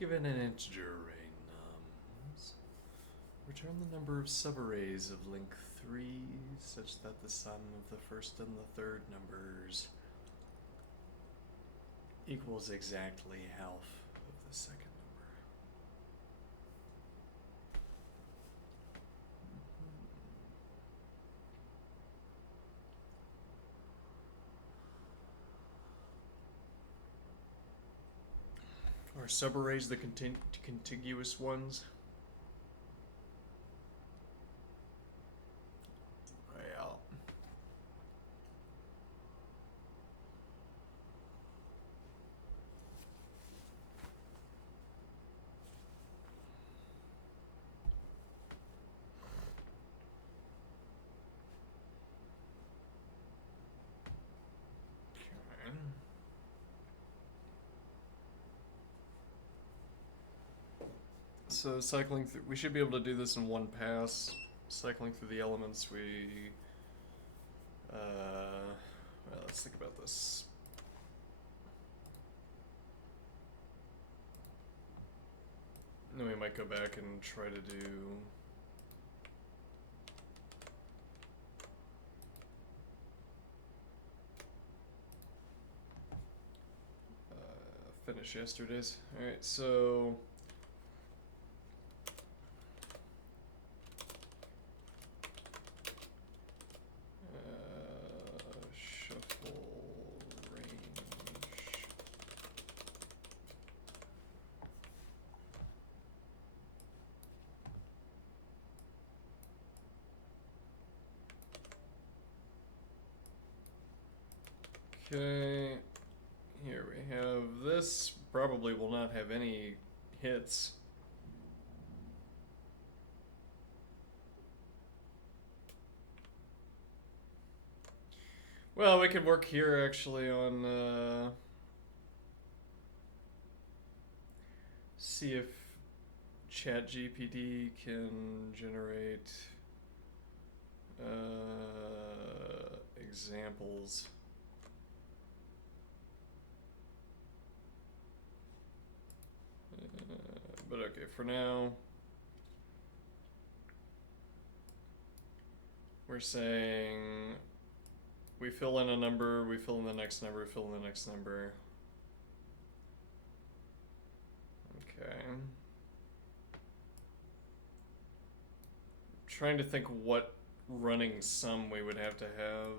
Given an integer array nums, return the number of subarrays of length 3 such that the sum of the first and the third numbers equals exactly half of the second number. Are subarrays the contiguous ones? Well, okay. So cycling through, we should be able to do this in one pass. Cycling through the elements, well, let's think about this. Then we might go back and try to do finish yesterday's. Alright, so shuffle range. Okay, here we have this. Probably will not have any hits. Well, we could work here actually on see if ChatGPT can generate examples. But okay, for now, we're saying we fill in a number, we fill in the next number, fill in the next number. Okay. Trying to think what running sum we would have to have.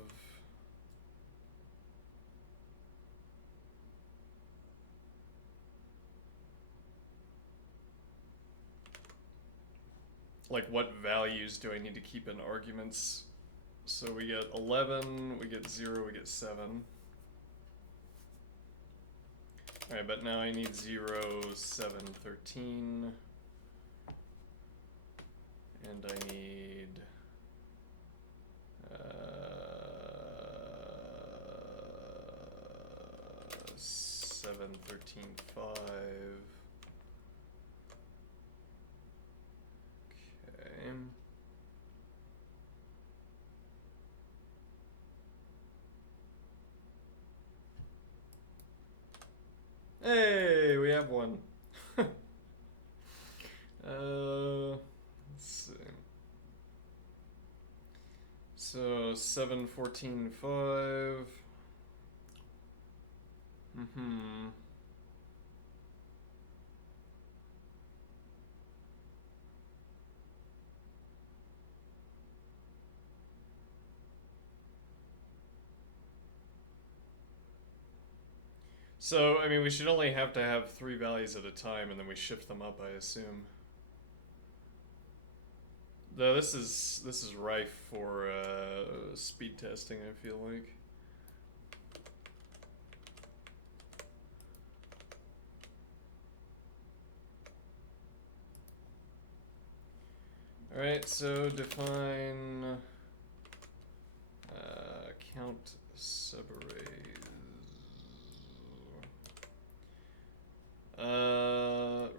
Like, what values do I need to keep in arguments? So we get 11, we get 0, we get 7. Alright, but now I need 0, 7, 13. And I need 7, 13, 5. Okay. Hey, we have one. Let's see. So 7, 14, 5. So, I mean, we should only have to have 3 values at a time, and then we shift them up, I assume. Though this is rife for speed testing, I feel like. Alright, so define count subarrays.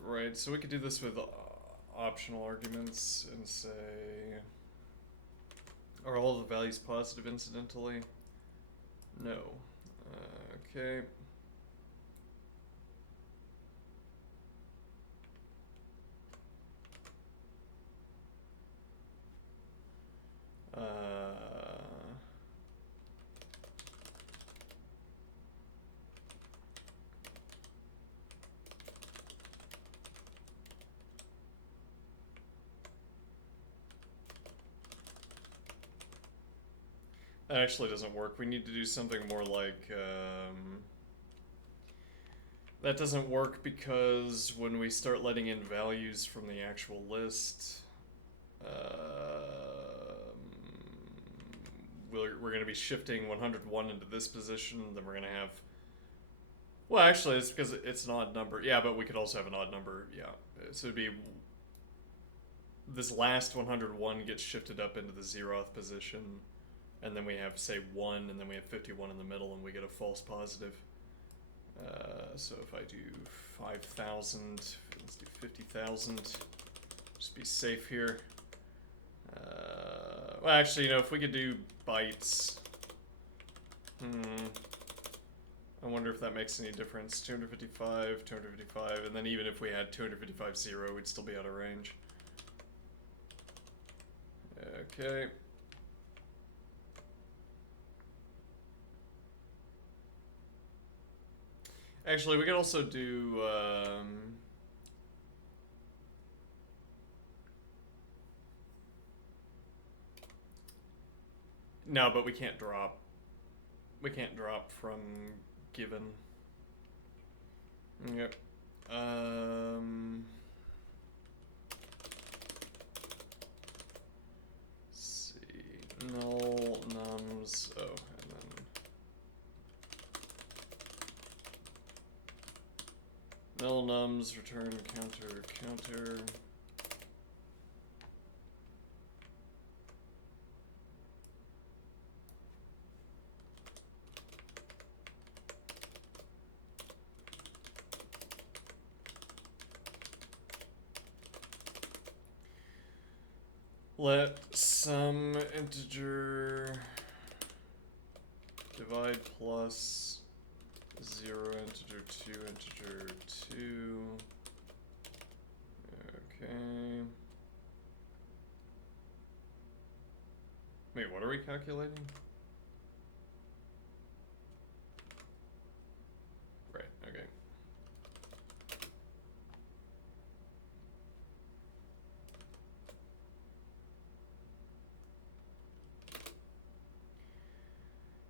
Right, so we could do this with optional arguments and say, are all the values positive incidentally? No. Okay. actually doesn't work. We need to do something more like, that doesn't work because when we start letting in values from the actual list, we're going to be shifting 101 into this position, then we're going to have... Well, actually, it's because it's an odd number. Yeah, but we could also have an odd number, yeah. So it'd be... This last 101 gets shifted up into the zeroth position, and then we have, say, 1, and then we have 51 in the middle, and we get a false positive. So if I do 5,000, let's do 50,000, just be safe here. Well, actually, you know, if we could do bytes, I wonder if that makes any difference. 255, 255, and then even if we had 255 0, we'd still be out of range. Okay. Actually, we could also do, no, but we can't drop. We can't drop from given. Yep. Let's see. Null, nums, oh, and then null nums, return counter, counter. Let some integer divide plus 0 integer 2 integer 2. Okay. Wait, what are we calculating? Right, okay.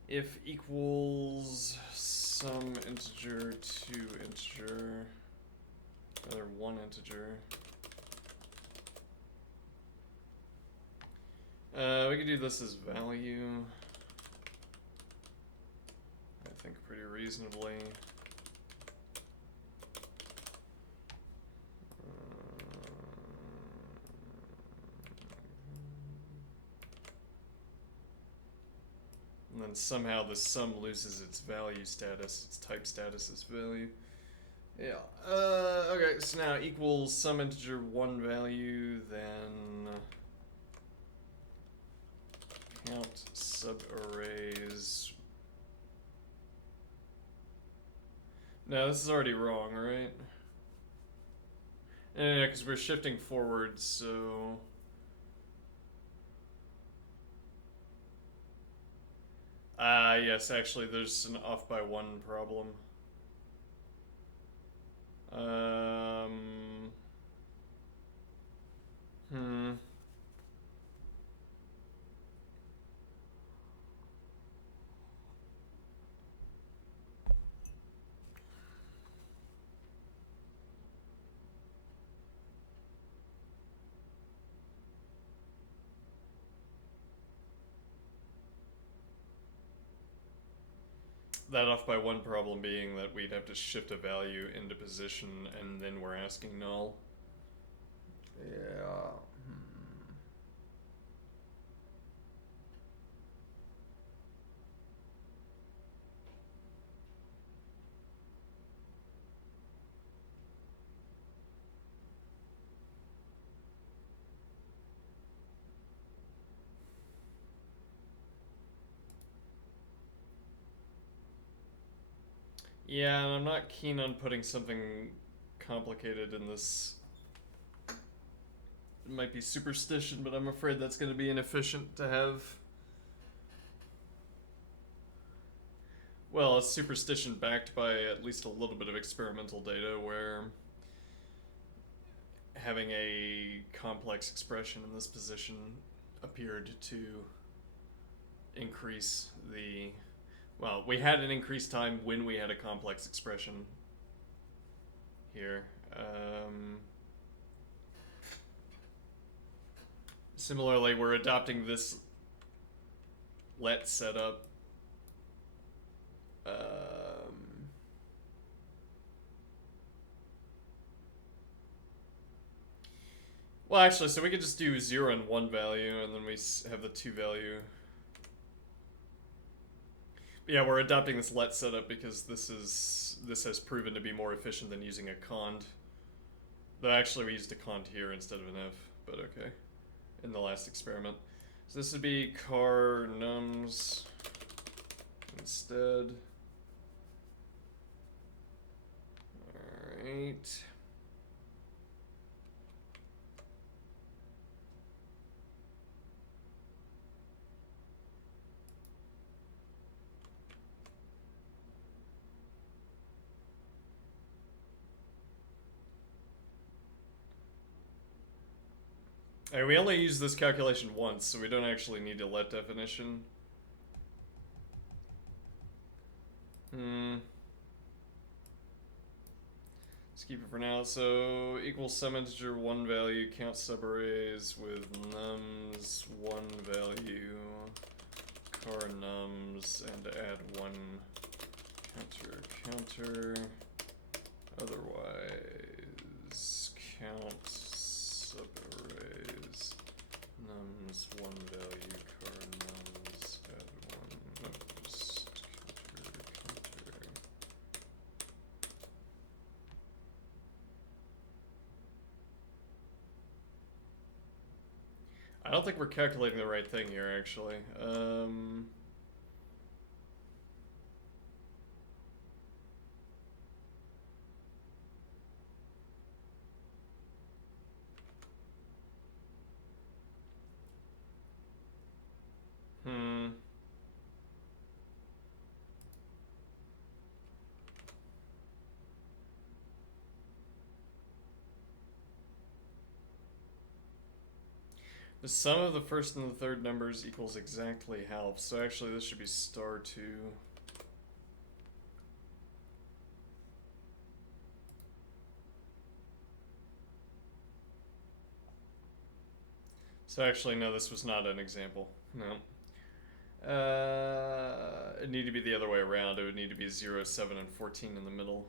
If equals some integer to integer, rather one integer. We could do this as value. I think pretty reasonably. And then somehow the sum loses its value status, its type status is value. Yeah. Okay, so now equals some integer one value, then count subarrays. No, this is already wrong, right? Yeah, because we're shifting forward, so... yes, actually, there's an off by one problem. That off by one problem being that we'd have to shift a value into position and then we're asking null. Yeah. Yeah, and I'm not keen on putting something complicated in this. It might be superstition, but I'm afraid that's going to be inefficient to have. Well, a superstition backed by at least a little bit of experimental data where having a complex expression in this position appeared to increase the... Well, we had an increased time when we had a complex expression here. Similarly, we're adopting this let setup. Well, actually, so we could just do 0 and 1 value, and then we have the 2 value. But yeah, we're adopting this let setup because this has proven to be more efficient than using a cond. Though actually we used a cond here instead of an f, but okay. In the last experiment. So this would be car nums instead. Alright. Alright, we only use this calculation once, so we don't actually need a let definition. Let's keep it for now. So equals some integer 1 value, count subarrays with nums 1 value, car nums, and add 1 counter. Otherwise, count subarrays, nums 1 value, car nums, add 1 nums, counter. I don't think we're calculating the right thing here, actually. The sum of the first and the third numbers equals exactly half, so actually this should be star 2. So actually, no, this was not an example. No. It'd need to be the other way around. It would need to be 0, 7, and 14 in the middle.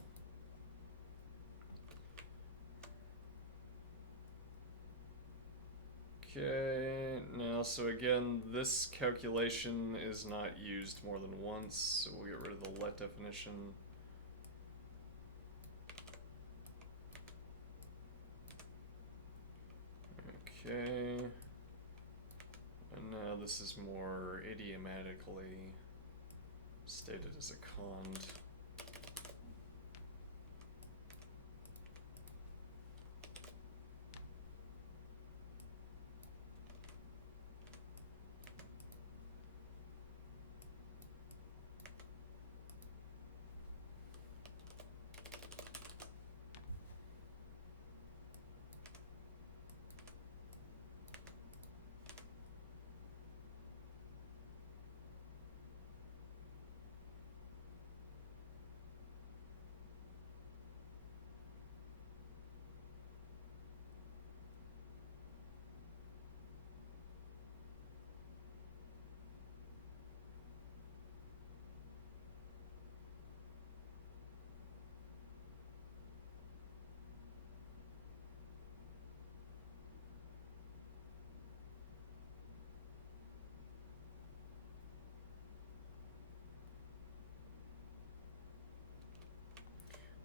Okay, now, so again, this calculation is not used more than once, so we'll get rid of the let definition. Okay. And now this is more idiomatically stated as a cond.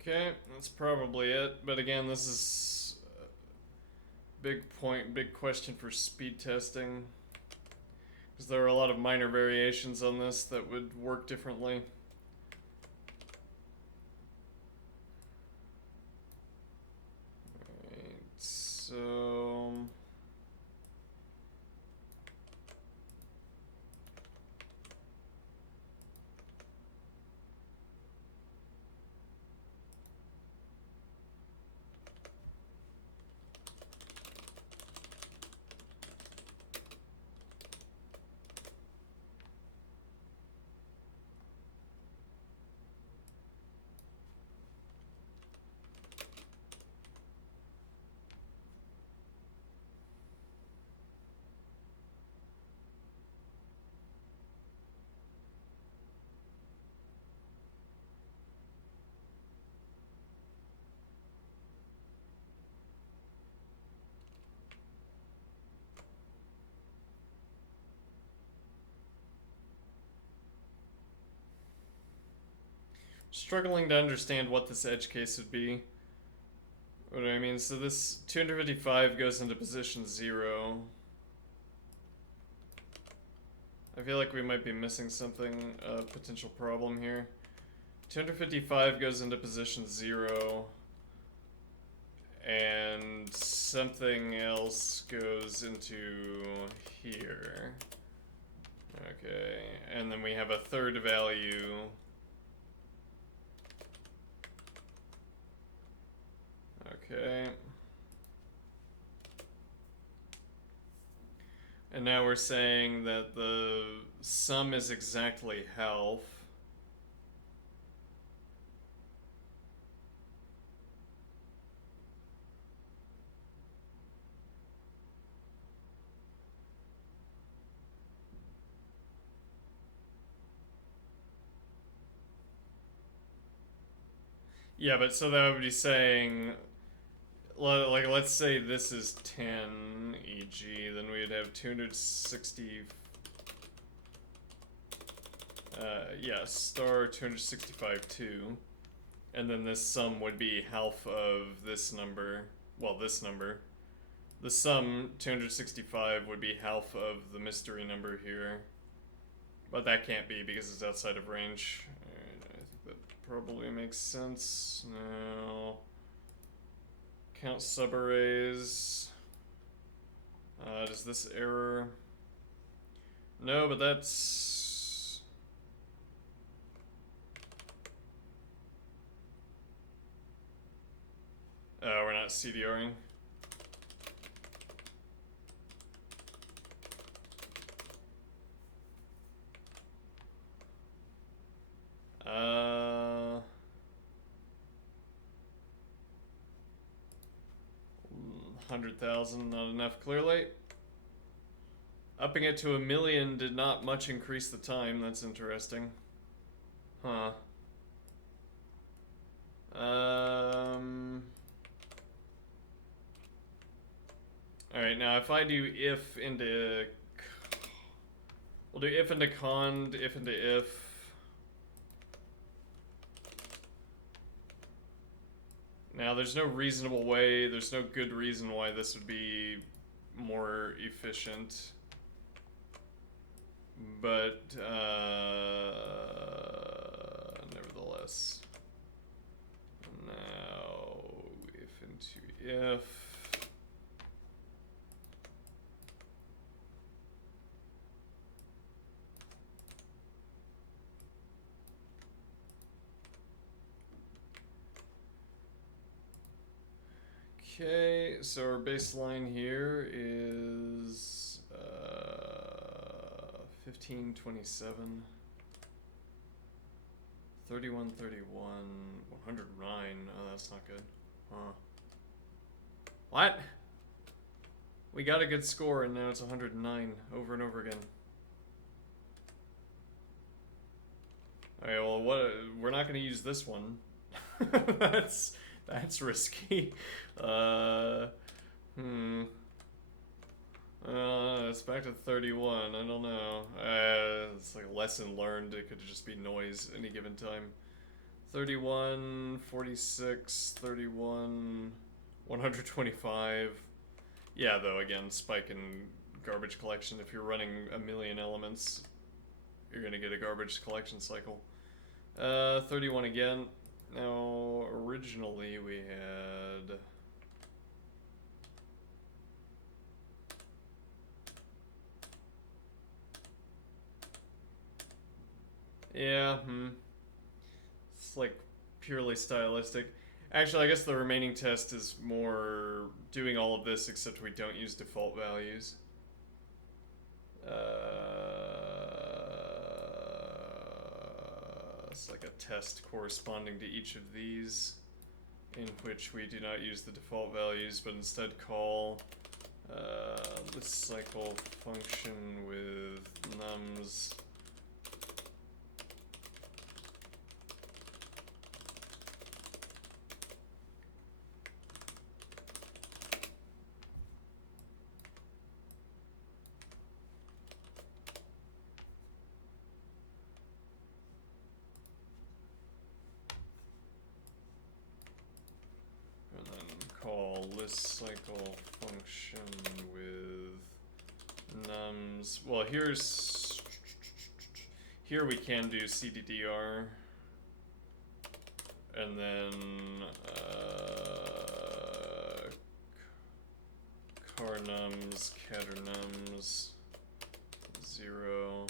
Okay, that's probably it. But again, this is a big point, big question for speed testing. Because there are a lot of minor variations on this that would work differently. Alright, so... Struggling to understand what this edge case would be. What do I mean? So this 255 goes into position 0. I feel like we might be missing something, a potential problem here. 255 goes into position 0. And something else goes into here. Okay, and then we have a third value. Okay. And now we're saying that the sum is exactly half. Yeah, but so that would be saying, like, let's say this is 10, e.g., then we'd have 260, yeah, star 265, 2. And then this sum would be half of this number, well, this number. The sum, 265, would be half of the mystery number here. But that can't be because it's outside of range. I think that probably makes sense. Now, count subarrays. Does this error? No, but that's... we're not CDRing. Uh... 100,000, not enough, clearly. Upping it to 1,000,000 did not much increase the time. That's interesting. Huh. Alright, now if I do if into... We'll do if into cond, if into if. Now, there's no reasonable way, there's no good reason why this would be more efficient. But, nevertheless. Now, if into if. Okay, so our baseline here is 1527, 3131, 109. Oh, that's not good. Huh. What? We got a good score and now it's 109 over and over again. Alright, well, we're not going to use this one. That's risky. It's back to 31. I don't know. It's like a lesson learned. It could just be noise any given time. 31, 46, 31, 125. Yeah, though, again, spike in garbage collection. If you're running 1,000,000 elements, you're gonna get a garbage collection cycle. 31 again. Now, originally we had... Yeah, It's like purely stylistic. Actually, I guess the remaining test is more doing all of this except we don't use default values. It's like a test corresponding to each of these, in which we do not use the default values, but instead call this cycle function with nums. call list cycle function with nums. Well, here we can do cddr, and then car nums, catter nums, 0.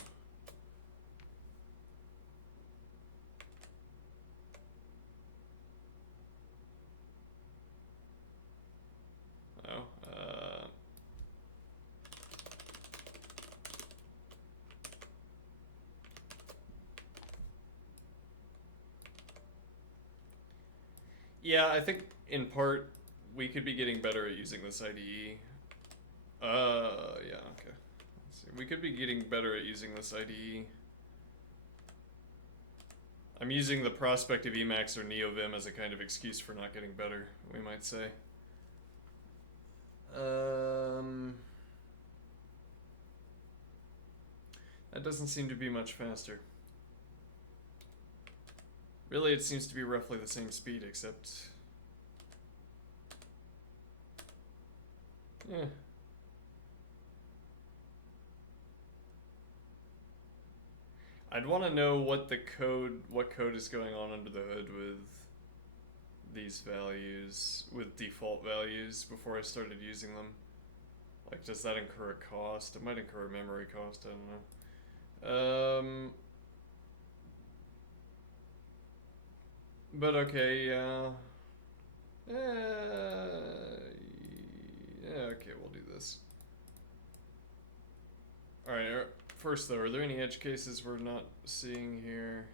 Oh, yeah, I think in part we could be getting better at using this IDE. Yeah, okay. Let's see. We could be getting better at using this IDE. I'm using the prospect of Emacs or NeoVim as a kind of excuse for not getting better, we might say. That doesn't seem to be much faster. Really, it seems to be roughly the same speed, except... yeah. I'd want to know what code is going on under the hood with these values, with default values, before I started using them. Like, does that incur a cost? It might incur a memory cost, I don't know. But okay, yeah. Yeah, okay, we'll do this. Alright, first though, are there any edge cases we're not seeing here?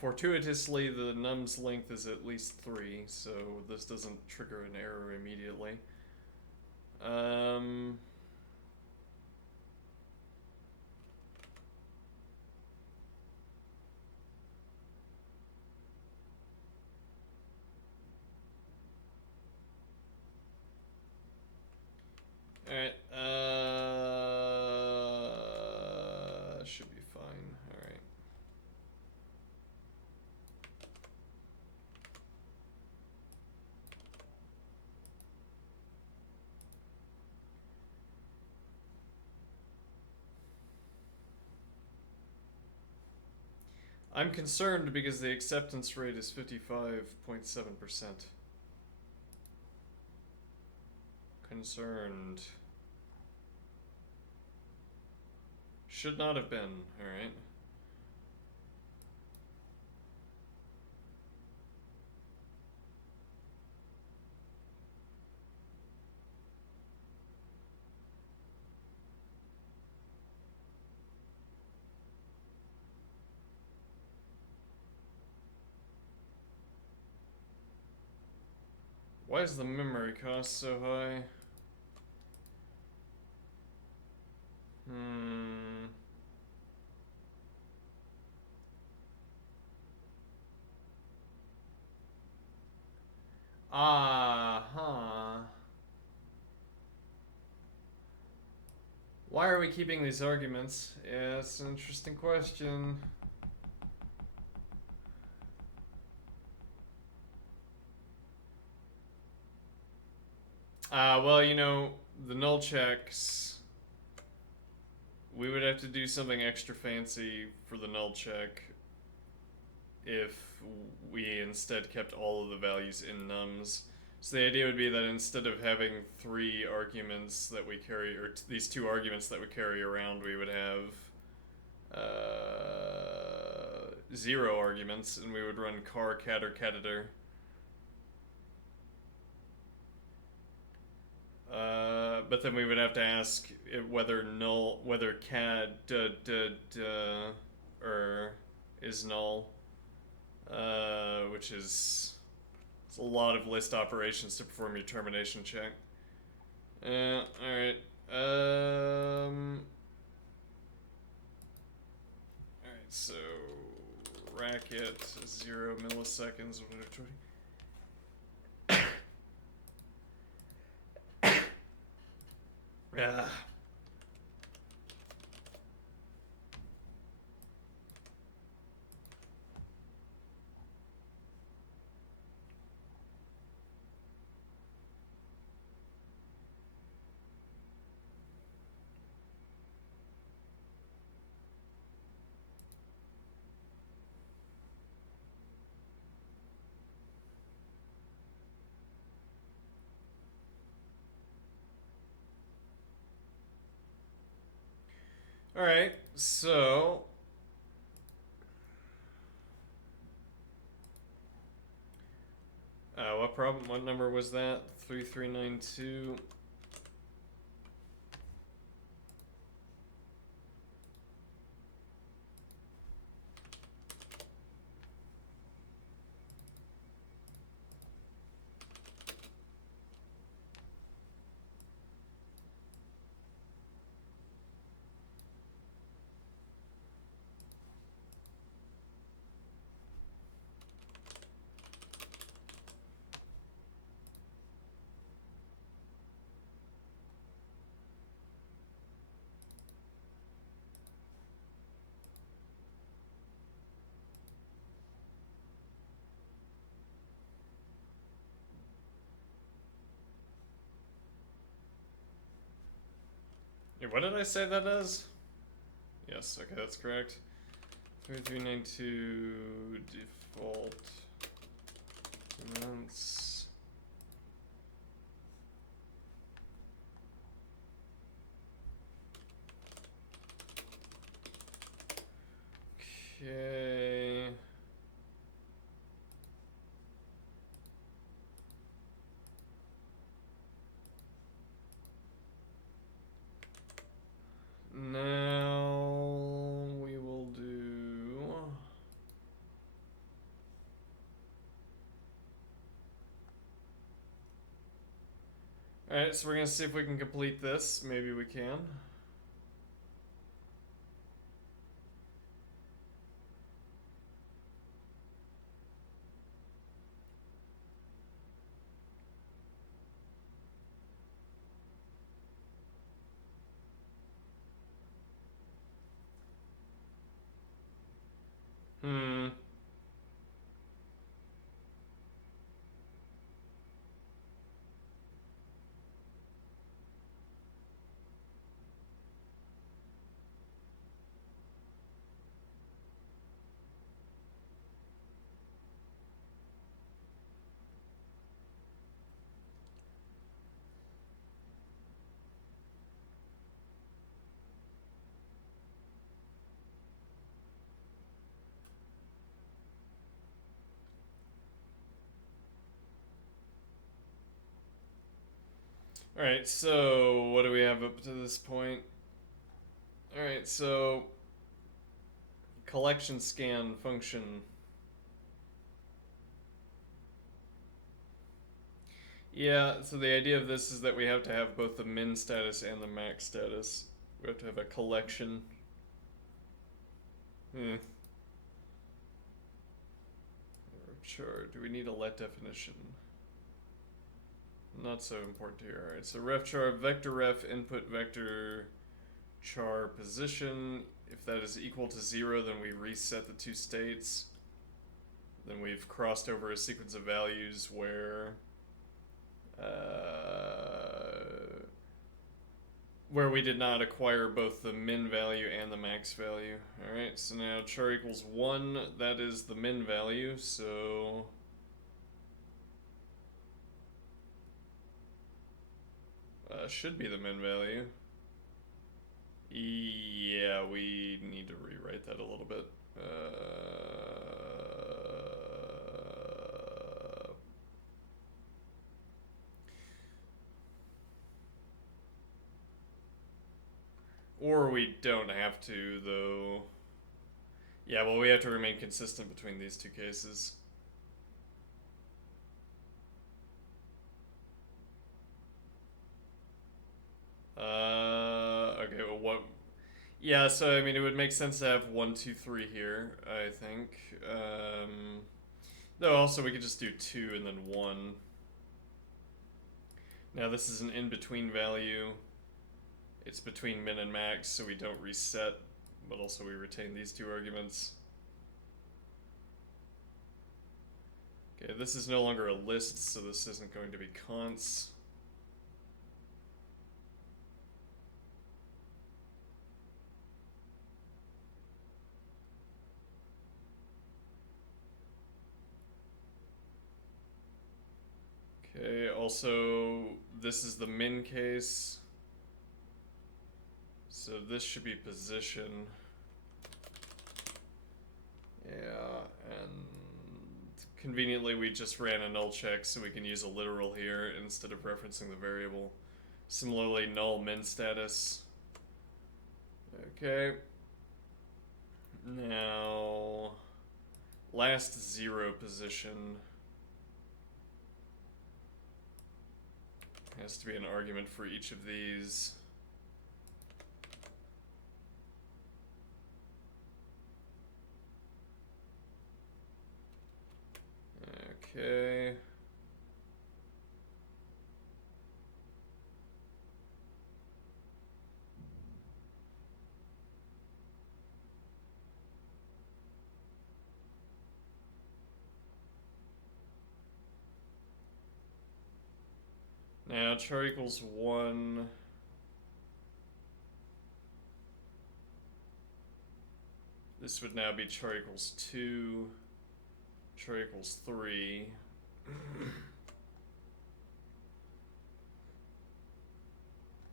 Fortuitously, the num's length is at least 3, so this doesn't trigger an error immediately. Alright, should be fine, alright. I'm concerned because the acceptance rate is 55.7%. Concerned. Should not have been, alright. Why is the memory cost so high? Why are we keeping these arguments? Yeah, it's an interesting question. Well, you know, the null checks, we would have to do something extra fancy for the null check if we instead kept all of the values in nums. So the idea would be that instead of having 3 arguments that we carry, or these 2 arguments that we carry around, we would have 0 arguments, and we would run car, cat, or catator. But then we would have to ask whether cad is null, which is it's a lot of list operations to perform your termination check. Alright. Alright, so racket 0 milliseconds. Yeah. Alright, so what problem? What number was that? 3392. What did I say that is? Yes, okay, that's correct. 3392 default amounts. Okay. Now we will do. Alright, so we're gonna see if we can complete this. Maybe we can. Hmm. Alright, so what do we have up to this point? Alright, so collection scan function. Yeah, so the idea of this is that we have to have both the min status and the max status. We have to have a collection. Sure, do we need a let definition? Not so important here. Alright, so ref char vector ref input vector char position. If that is equal to 0, then we reset the two states. Then we've crossed over a sequence of values where we did not acquire both the min value and the max value. Alright, so now char equals 1, that is the min value, so should be the min value. Yeah, we need to rewrite that a little bit. Or we don't have to, though. Yeah, well, we have to remain consistent between these two cases. Okay, well, what? Yeah, so, I mean, it would make sense to have 1, 2, 3 here, I think. Though, also, we could just do 2 and then 1. Now, this is an in-between value. It's between min and max, so we don't reset, but also we retain these two arguments. Okay, this is no longer a list, so this isn't going to be consts. Okay, also, this is the min case. So this should be position. Yeah, and conveniently we just ran a null check so we can use a literal here instead of referencing the variable. Similarly, null min status. Okay. Now, last 0 position has to be an argument for each of these. Okay. Now char equals 1. This would now be char equals 2. Char equals 3.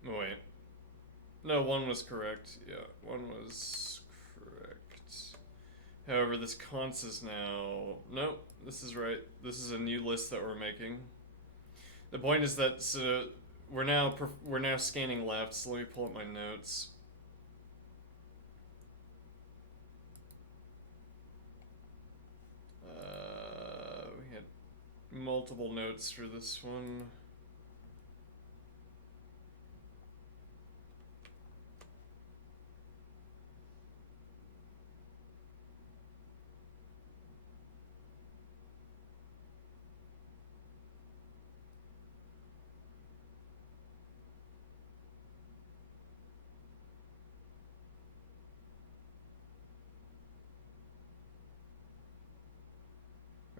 Oh, wait. No, 1 was correct. Yeah, 1 was correct. However, this const is now... Nope, this is right. This is a new list that we're making. The point is that so we're now scanning left, so let me pull up my notes. We had multiple notes for this one.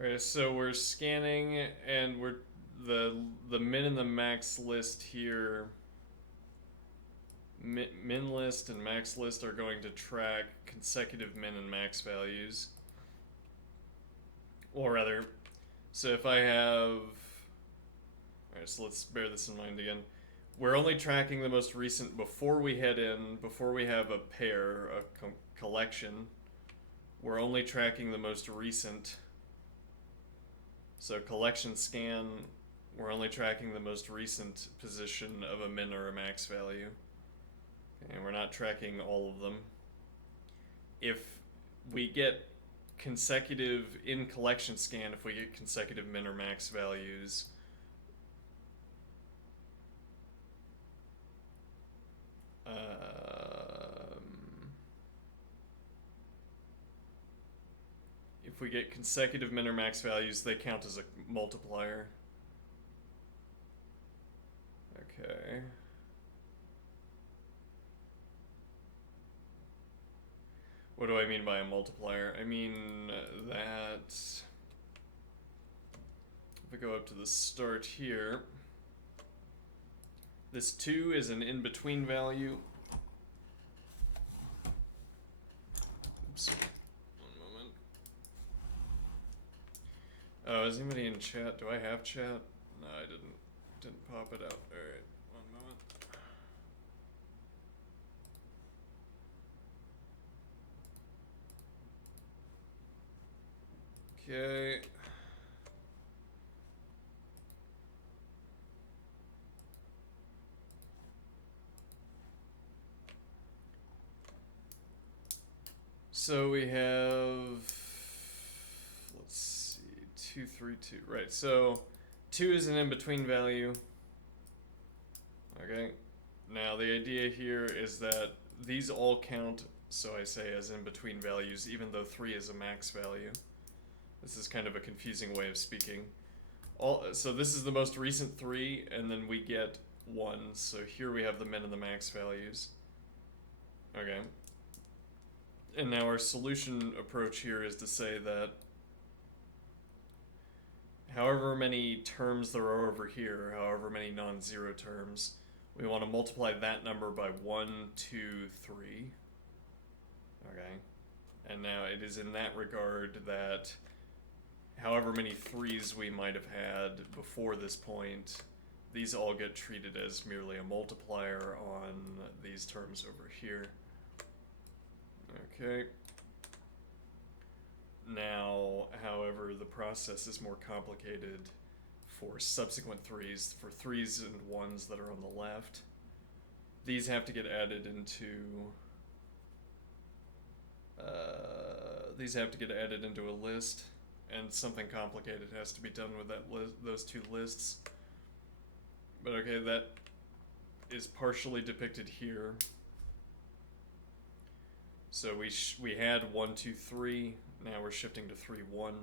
Alright, so we're scanning, and we're the min and the max list here. Min list and max list are going to track consecutive min and max values. Or rather, so if I have... Alright, so let's bear this in mind again. We're only tracking the most recent before we head in, before we have a pair, a collection. We're only tracking the most recent. So collection scan, we're only tracking the most recent position of a min or a max value. Okay, and we're not tracking all of them. If we get consecutive, in collection scan, if we get consecutive min or max values, if we get consecutive min or max values, they count as a multiplier. Okay. What do I mean by a multiplier? I mean that if we go up to the start here, this 2 is an in-between value. Oops. Oh, is anybody in chat? Do I have chat? No, I didn't pop it out. Alright, one moment. Okay. So we have, let's see, 2, 3, 2. Right, so 2 is an in-between value. Okay. Now the idea here is that these all count, so I say, as in-between values, even though 3 is a max value. This is kind of a confusing way of speaking. So this is the most recent 3, and then we get 1. So here we have the min and the max values. Okay. And now our solution approach here is to say that however many terms there are over here, however many non-zero terms, we want to multiply that number by 1, 2, 3. Okay. And now it is in that regard that however many 3s we might have had before this point, these all get treated as merely a multiplier on these terms over here. Okay. Now, however, the process is more complicated for subsequent threes. For threes and ones that are on the left, these have to get added into a list, and something complicated has to be done with that those two lists. But okay, that is partially depicted here. So we had 1, 2, 3. Now we're shifting to 3, 1.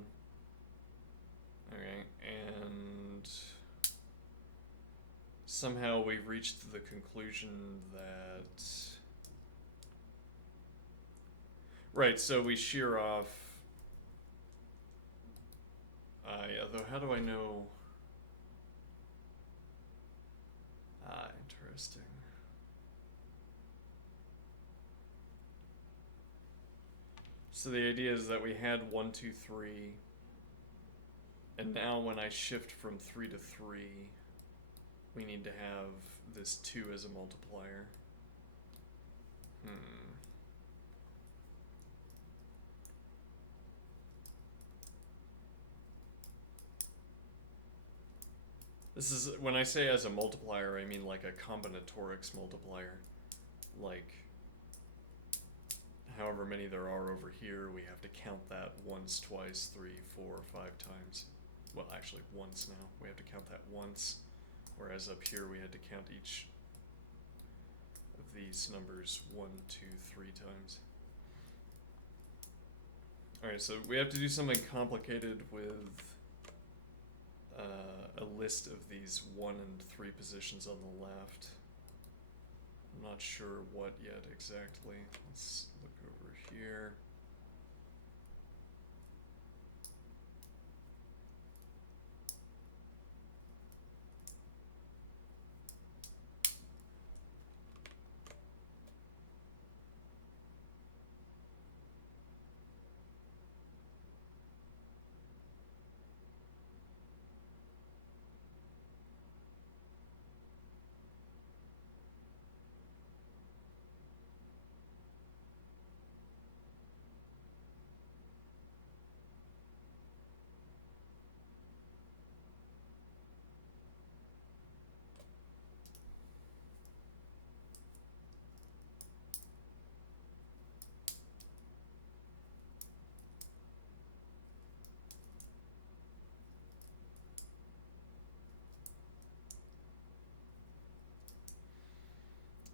Okay, and somehow we've reached the conclusion that... Right, so we shear off... yeah, though how do I know... interesting. So the idea is that we had 1, 2, 3, and now when I shift from 3 to 3, we need to have this 2 as a multiplier. This is, when I say as a multiplier, I mean like a combinatorics multiplier. Like, however many there are over here, we have to count that once, twice, 3, 4, 5 times. Well, actually once now. We have to count that once, whereas up here we had to count each of these numbers 1, 2, 3 times. Alright, so we have to do something complicated with a list of these 1 and 3 positions on the left. I'm not sure what yet exactly. Let's look over here.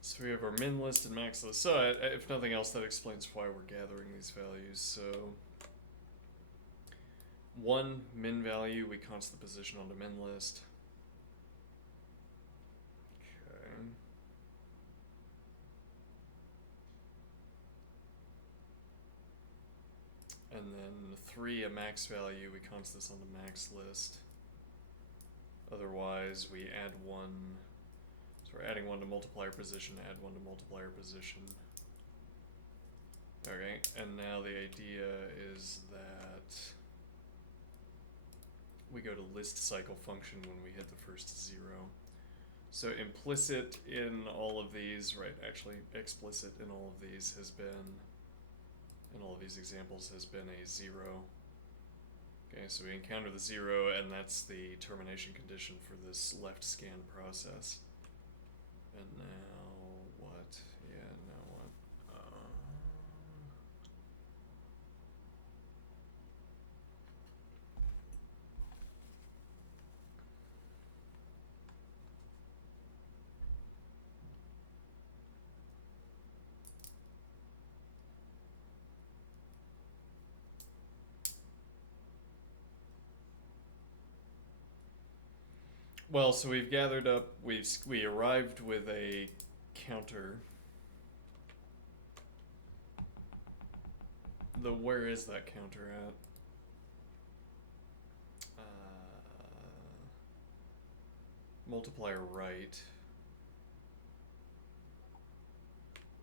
So we have our min list and max list. So if nothing else, that explains why we're gathering these values. So 1 min value, we const the position on the min list. Okay. And then 3, a max value, we const this on the max list. Otherwise, we add 1. So we're adding 1 to multiplier position, add 1 to multiplier position. Okay, and now the idea is that we go to list cycle function when we hit the first 0. So implicit in all of these, right, actually explicit in all of these has been, in all of these examples has been a 0. Okay, so we encounter the 0, and that's the termination condition for this left scan process. And now what? Yeah, now what? Well, so we've gathered up, we arrived with a counter. Where is that counter at? Multiplier right.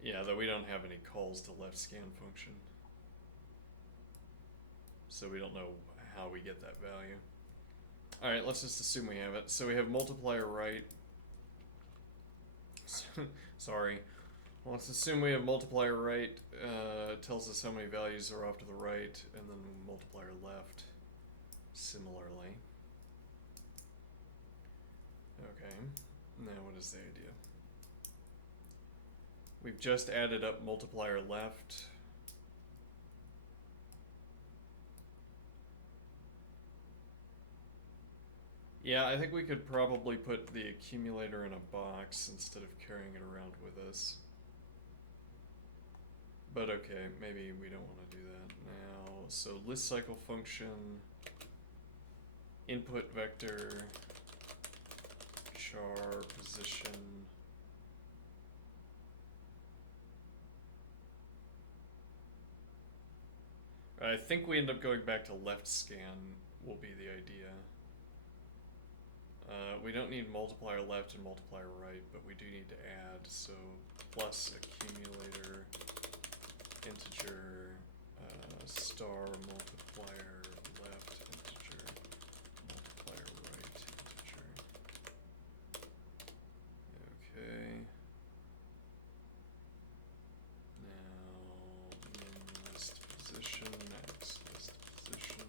Yeah, though we don't have any calls to left scan function. So we don't know how we get that value. Alright, let's just assume we have it. So we have multiplier right. Sorry. Well, let's assume we have multiplier right. Tells us how many values are off to the right, and then multiplier left similarly. Okay, now what is the idea? We've just added up multiplier left. Yeah, I think we could probably put the accumulator in a box instead of carrying it around with us. But okay, maybe we don't want to do that now. So list cycle function, input vector, char position. I think we end up going back to left scan will be the idea. We don't need multiplier left and multiplier right, but we do need to add, so plus accumulator, integer, star multiplier left, integer, multiplier right, integer. Okay. Now, min list position, max list position.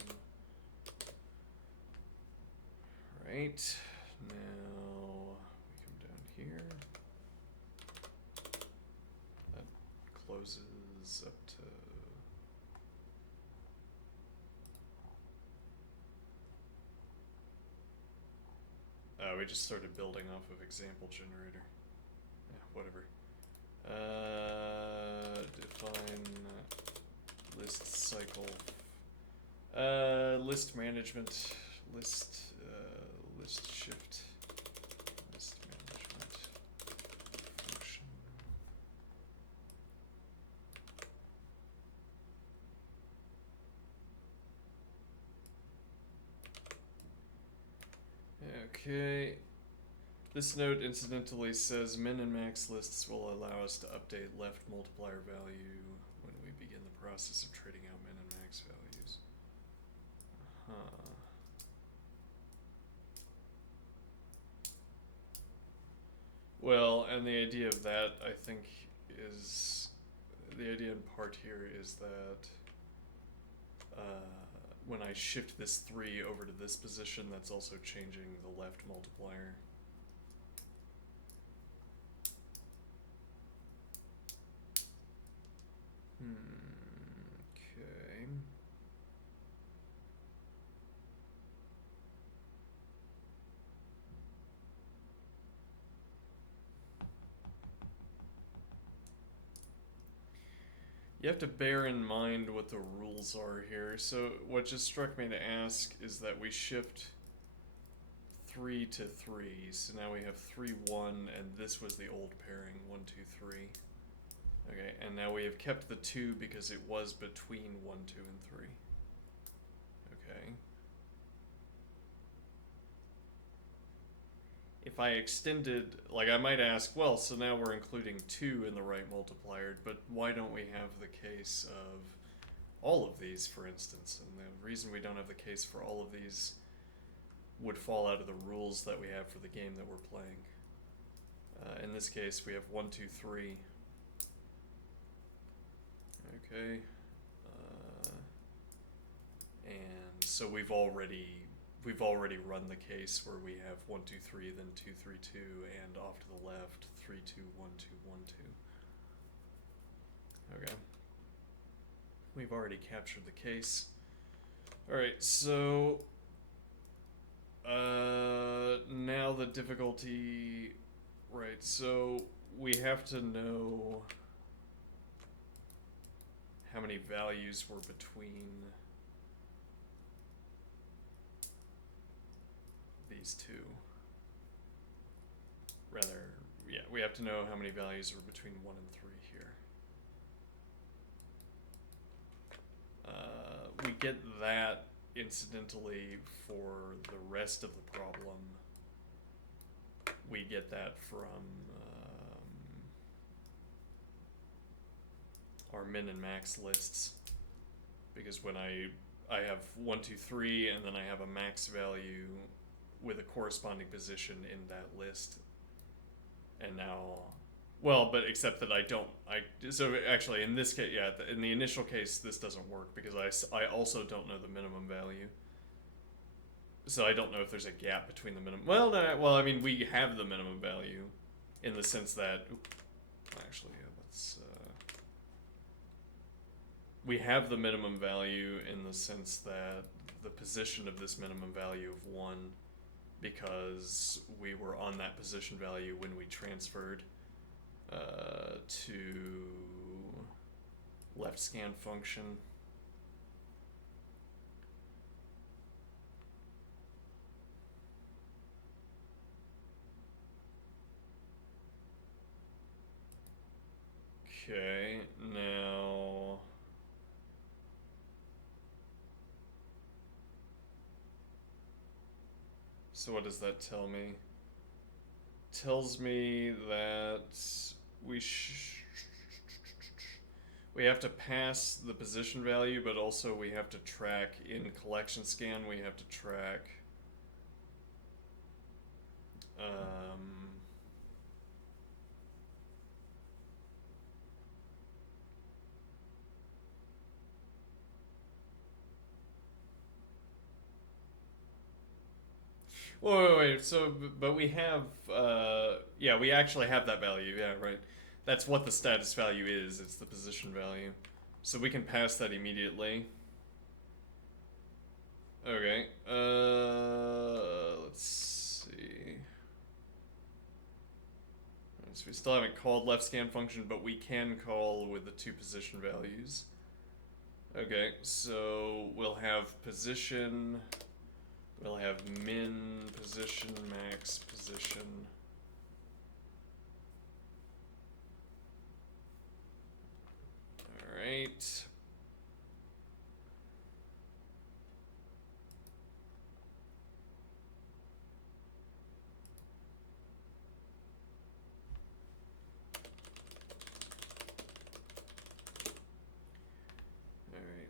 Right. Now we come down here. That closes up to we just started building off of example generator. Yeah, whatever. Define list cycle. List management. List shift. List management function. Okay. This note incidentally says min and max lists will allow us to update left multiplier value when we begin the process of trading out min and max values. Well, and the idea of that, I think, is the idea in part here is that when I shift this 3 over to this position, that's also changing the left multiplier. Okay. You have to bear in mind what the rules are here. So what just struck me to ask is that we shift 3 to 3. So now we have 3, 1, and this was the old pairing, 1, 2, 3. Okay, and now we have kept the 2 because it was between 1, 2, and 3. Okay. If I extended, like I might ask, well, so now we're including 2 in the right multiplier, but why don't we have the case of all of these, for instance? And the reason we don't have the case for all of these would fall out of the rules that we have for the game that we're playing. In this case, we have 1, 2, 3. Okay. And so we've already run the case where we have 1, 2, 3, then 2, 3, 2, and off to the left 3, 2, 1, 2, 1, 2. Okay. We've already captured the case. Alright, so now the difficulty, right, so we have to know how many values were between these two. Rather, yeah, we have to know how many values were between 1 and 3 here. We get that incidentally for the rest of the problem. We get that from our min and max lists, because when I have 1, 2, 3, and then I have a max value with a corresponding position in that list. And now, well, but except that so actually in this case, yeah, in the initial case, this doesn't work because I also don't know the minimum value. So I don't know if there's a gap between the minimum. Well, no, well, I mean, we have the minimum value in the sense that, actually, let's, we have the minimum value in the sense that the position of this minimum value of 1, because we were on that position value when we transferred to left scan function. Okay, now so what does that tell me? Tells me that we have to pass the position value, but also we have to track in collection scan. We have to track wait. So, but we have, yeah, we actually have that value. Yeah, right. That's what the status value is. It's the position value. So we can pass that immediately. Okay. Let's see. So we still haven't called left scan function, but we can call with the 2 position values. Okay, so we'll have position. We'll have min position, max position. Alright.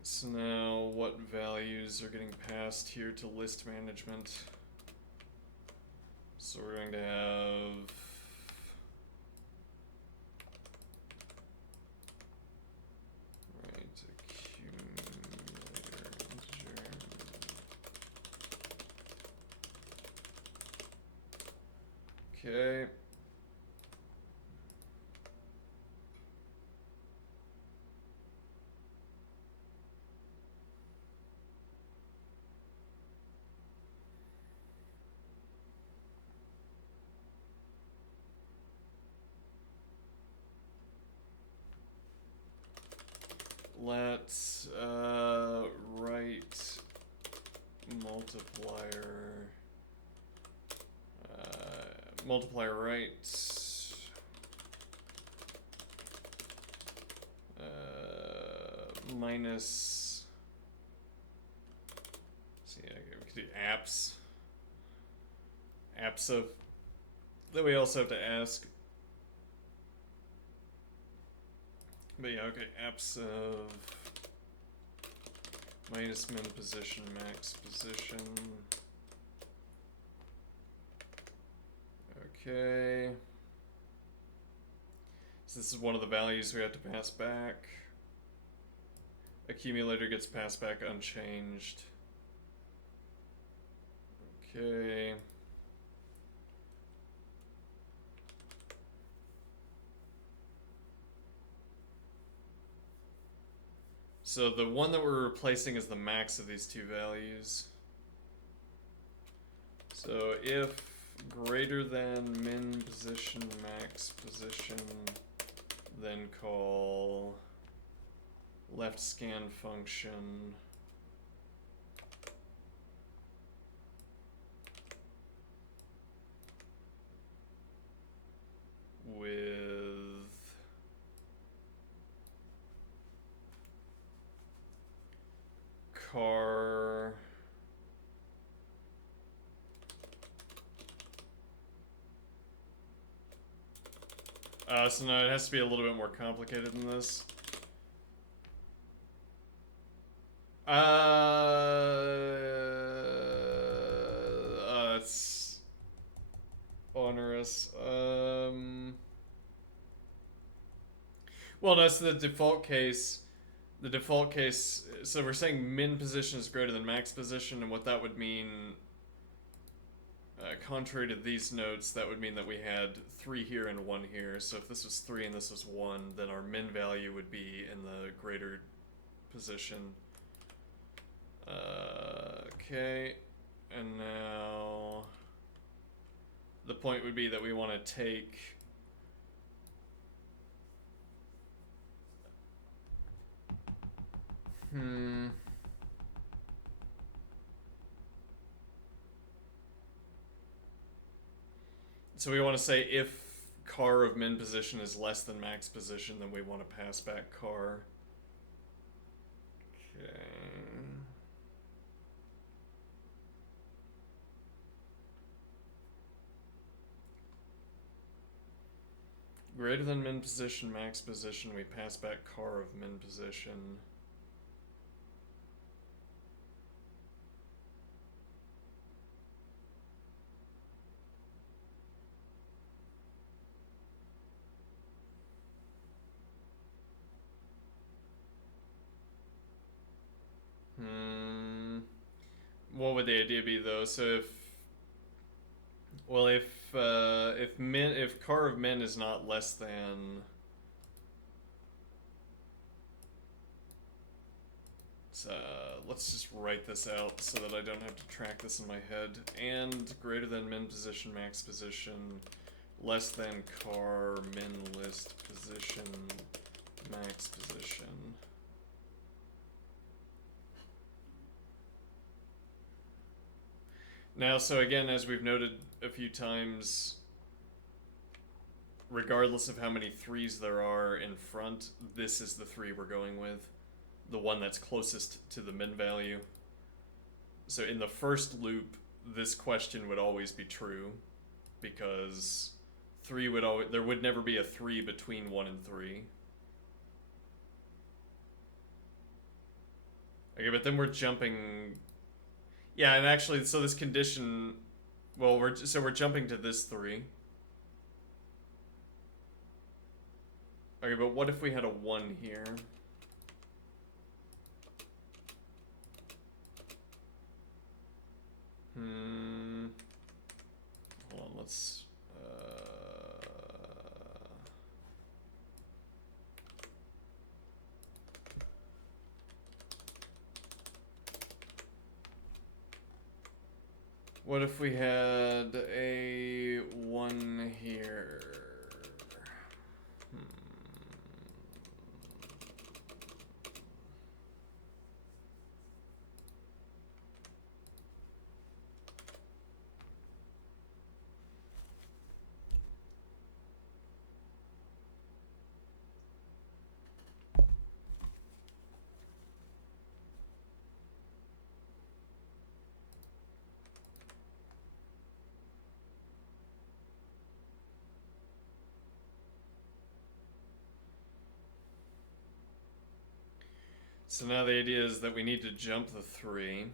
So now what values are getting passed here to list management? So we're going to have accumulator integer. Okay. Let's write multiplier right minus, see, we could do apps of, then we also have to ask, but yeah, okay, apps of minus min position, max position. Okay. So this is one of the values we have to pass back. Accumulator gets passed back unchanged. Okay. So the one that we're replacing is the max of these 2 values. So if greater than min position, max position, then call left scan function with car so no, it has to be a little bit more complicated than this. That's Well, that's the default case. The default case. So we're saying min position is greater than max position, and what that would mean, contrary to these notes, that would mean that we had 3 here and 1 here. So if this was 3 and this was 1, then our min value would be in the greater position. Okay, and now the point would be that we want to take so we want to say if car of min position is less than max position, then we want to pass back car. Okay. Greater than min position, max position, we pass back car of min position. What would the idea be though? So if car of min is not less than, let's just write this out so that I don't have to track this in my head. And greater than min position, max position, less than car min list position, max position. Now, so again, as we've noted a few times, regardless of how many 3s there are in front, this is the 3 we're going with. The one that's closest to the min value. So in the first loop, this question would always be true, because 3 would always, there would never be a 3 between 1 and 3. Okay, but then we're jumping. Yeah, and actually, so this condition, well, we're jumping to this 3. Okay, but what if we had a 1 here? Hold on, let's. What if we had a 1 here? So now the idea is that we need to jump the 3.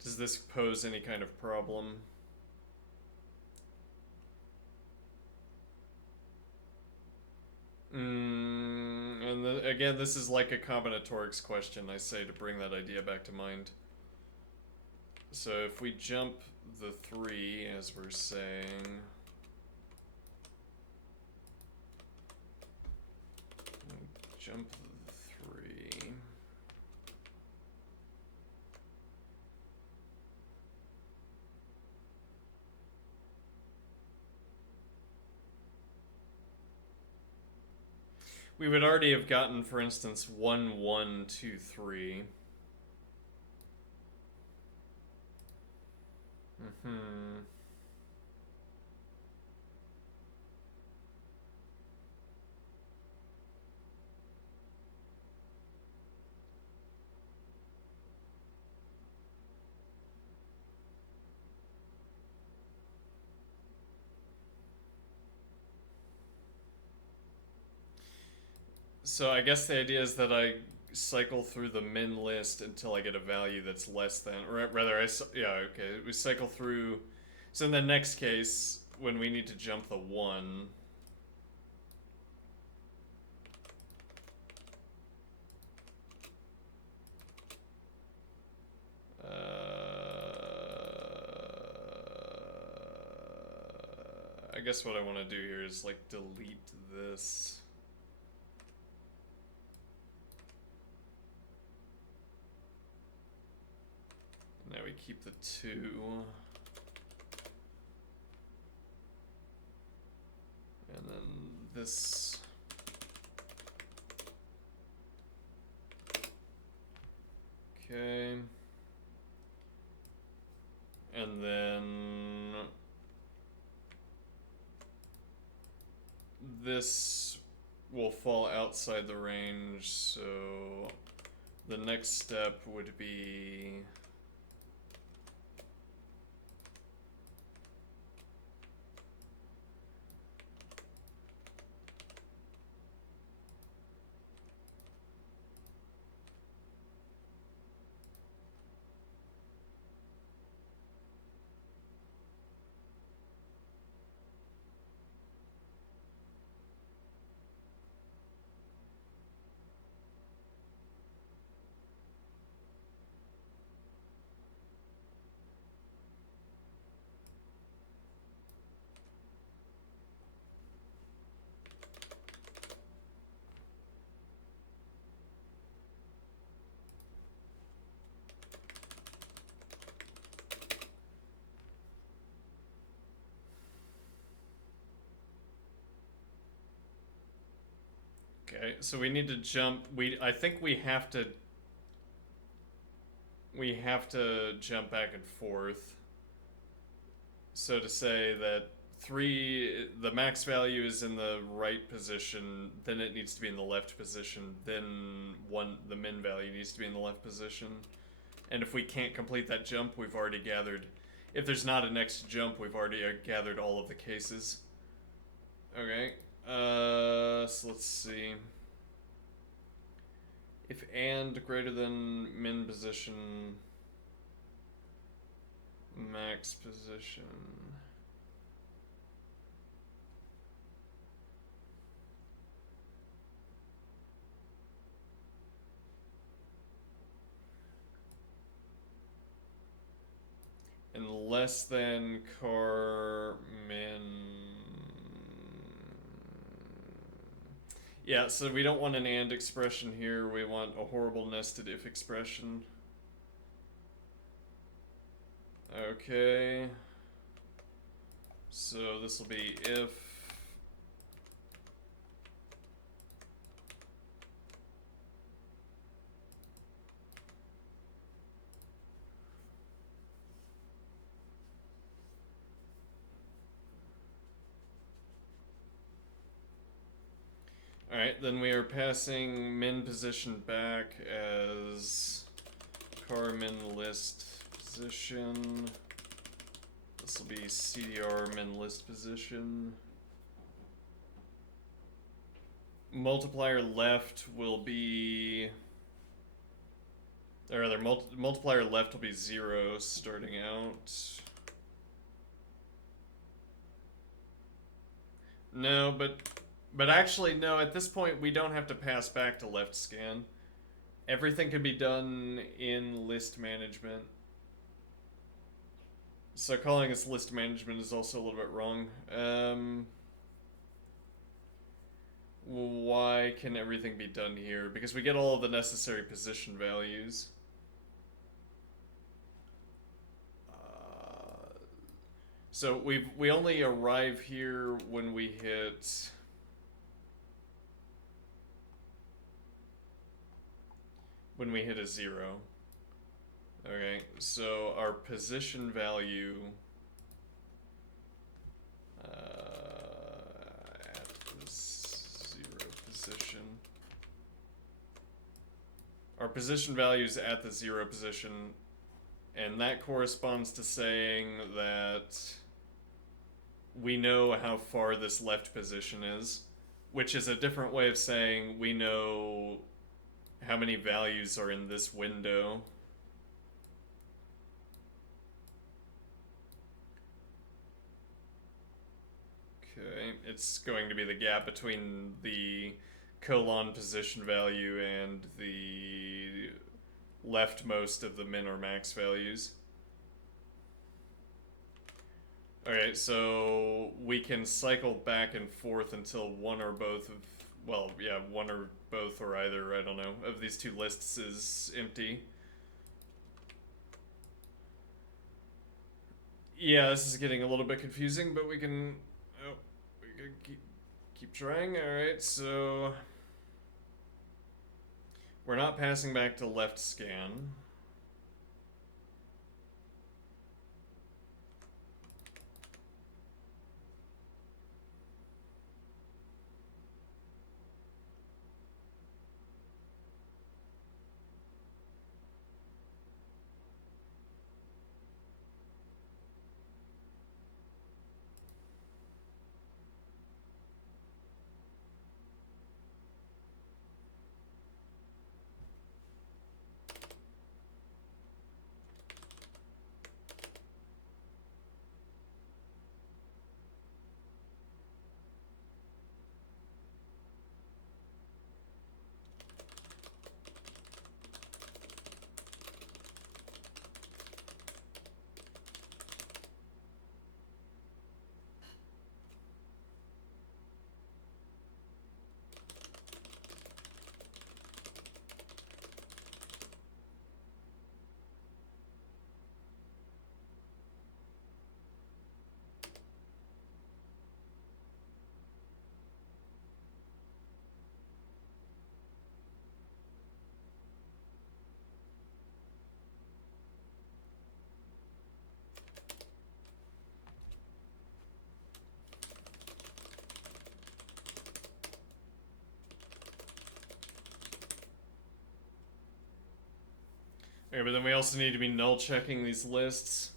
Does this pose any kind of problem? And again, this is like a combinatorics question, I say, to bring that idea back to mind. So if we jump the 3, as we're saying, jump the 3. We would already have gotten, for instance, 1, 1, 2, 3. So I guess the idea is that I cycle through the min list until I get a value that's less than, or rather, yeah, okay, we cycle through. So in the next case, when we need to jump the 1. I guess what I want to do here is like delete this. Now we keep the 2. And then this. Okay. And then this will fall outside the range, so the next step would be okay, so we need to jump. I think we have to jump back and forth. So to say that 3, the max value is in the right position, then it needs to be in the left position, then 1, the min value needs to be in the left position. And if we can't complete that jump, we've already gathered. If there's not a next jump, we've already gathered all of the cases. Okay. So let's see. If and greater than min position, max position. And less than car min. Yeah, so we don't want an and expression here. We want a horrible nested if expression. Okay. So this will be if. Alright, then we are passing min position back as car min list position. This will be CDR min list position. Multiplier left will be, or rather, multiplier left will be 0 starting out. No, but actually, no, at this point we don't have to pass back to left scan. Everything can be done in list management. So calling this list management is also a little bit wrong. Why can everything be done here? Because we get all of the necessary position values. So we only arrive here when we hit a 0. Okay, so our position value at the 0 position. Our position value is at the 0 position, and that corresponds to saying that we know how far this left position is, which is a different way of saying we know how many values are in this window. Okay, it's going to be the gap between the colon position value and the leftmost of the min or max values. Alright, so we can cycle back and forth until one or both of, well, yeah, one or both or either, I don't know, of these two lists is empty. Yeah, this is getting a little bit confusing, but we can, oh, we can keep trying. Alright, so we're not passing back to left scan. Okay, but then we also need to be null checking these lists.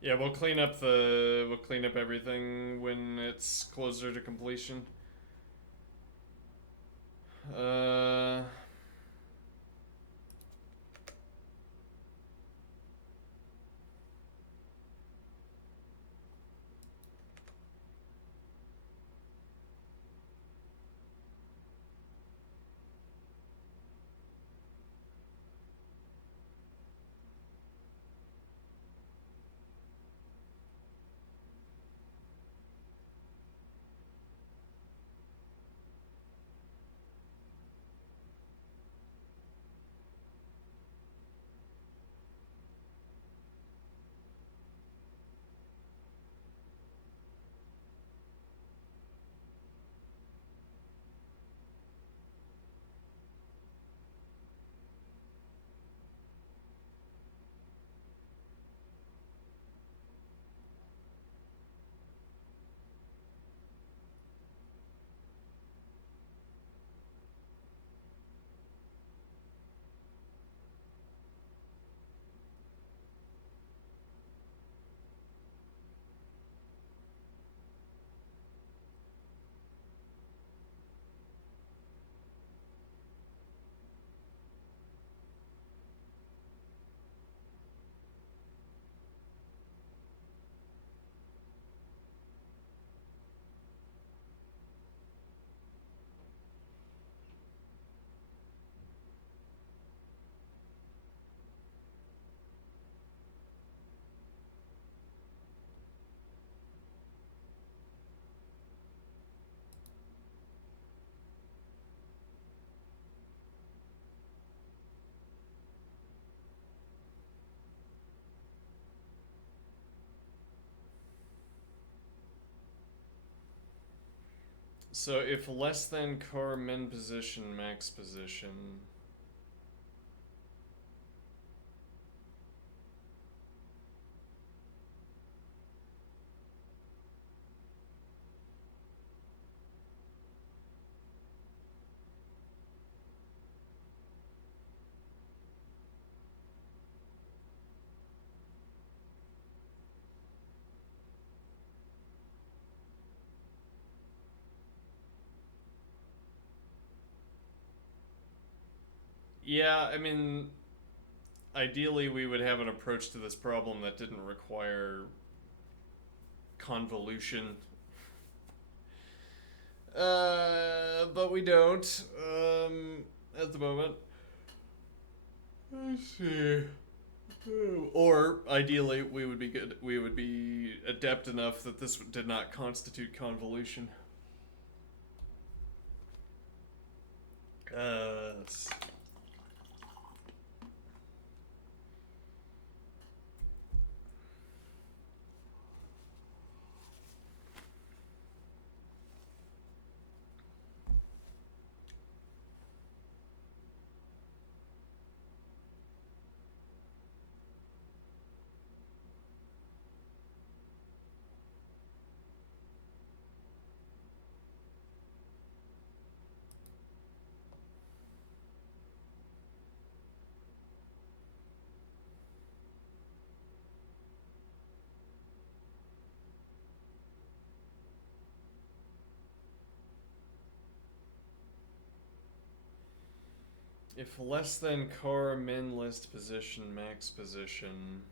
Yeah, we'll clean up everything when it's closer to completion. Uh so if less than car min position, max position. Yeah, I mean, ideally we would have an approach to this problem that didn't require convolution. But we don't, at the moment. Let's see. Or ideally, we would be good. We would be adept enough that this did not constitute convolution. Let's. If less than car min list position max position.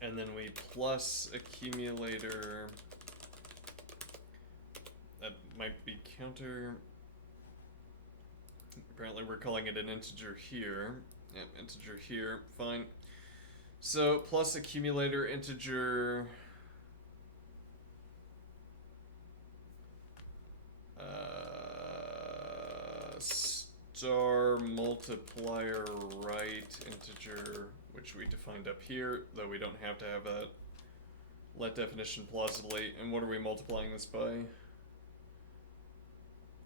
And then we plus accumulator. That might be counter. Apparently we're calling it an integer here. Yep, integer here, fine. So plus accumulator integer star multiplier right integer, which we defined up here, though we don't have to have that. Let definition plausibly. And what are we multiplying this by?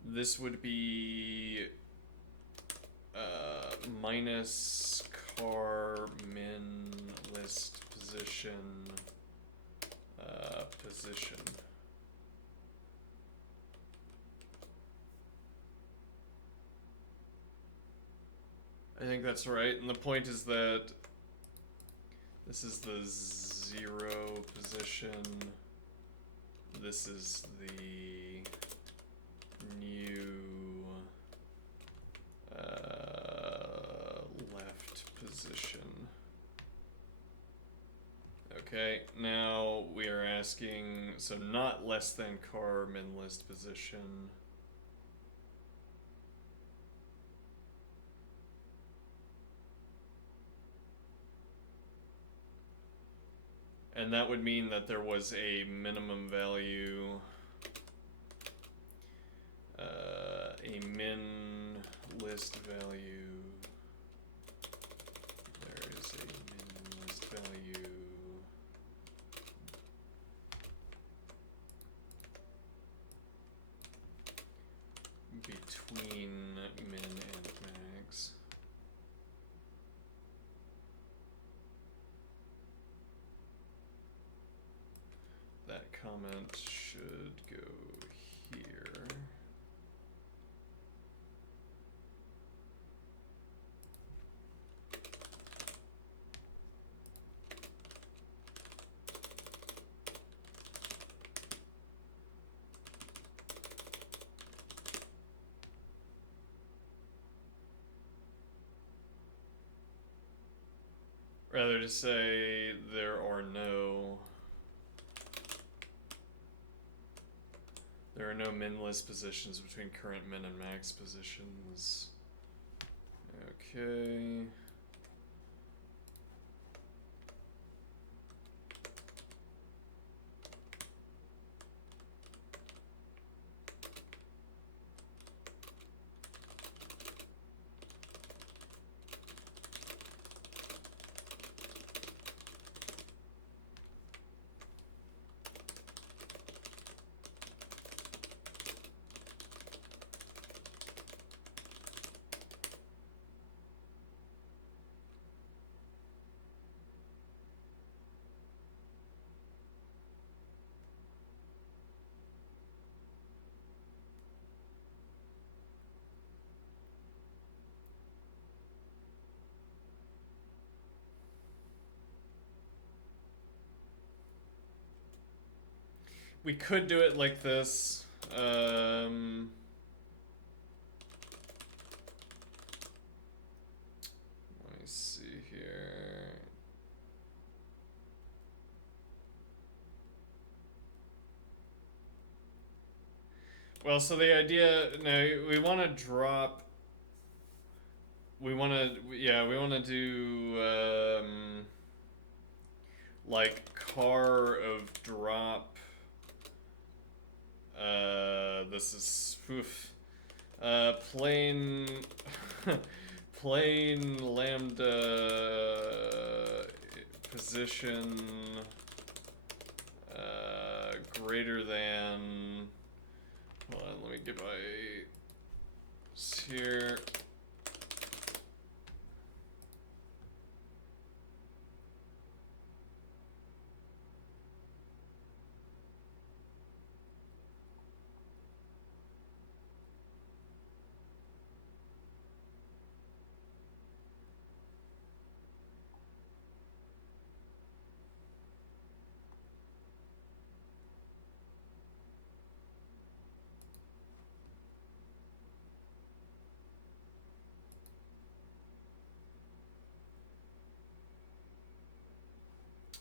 This would be minus car min list position position. I think that's right, and the point is that this is the 0 position. This is the new left position. Okay, now we are asking, so not less than car min list position. And that would mean that there was a minimum value, a min list value. There is a min list value between min and max. That comment should go here. Rather to say there are no min list positions between current min and max positions. Okay. We could do it like this. Let me see here. Well, so the idea, no, we want to drop. We want to, yeah, we want to do like car of drop. This is plain plain lambda position greater than. Hold on, let me get my here.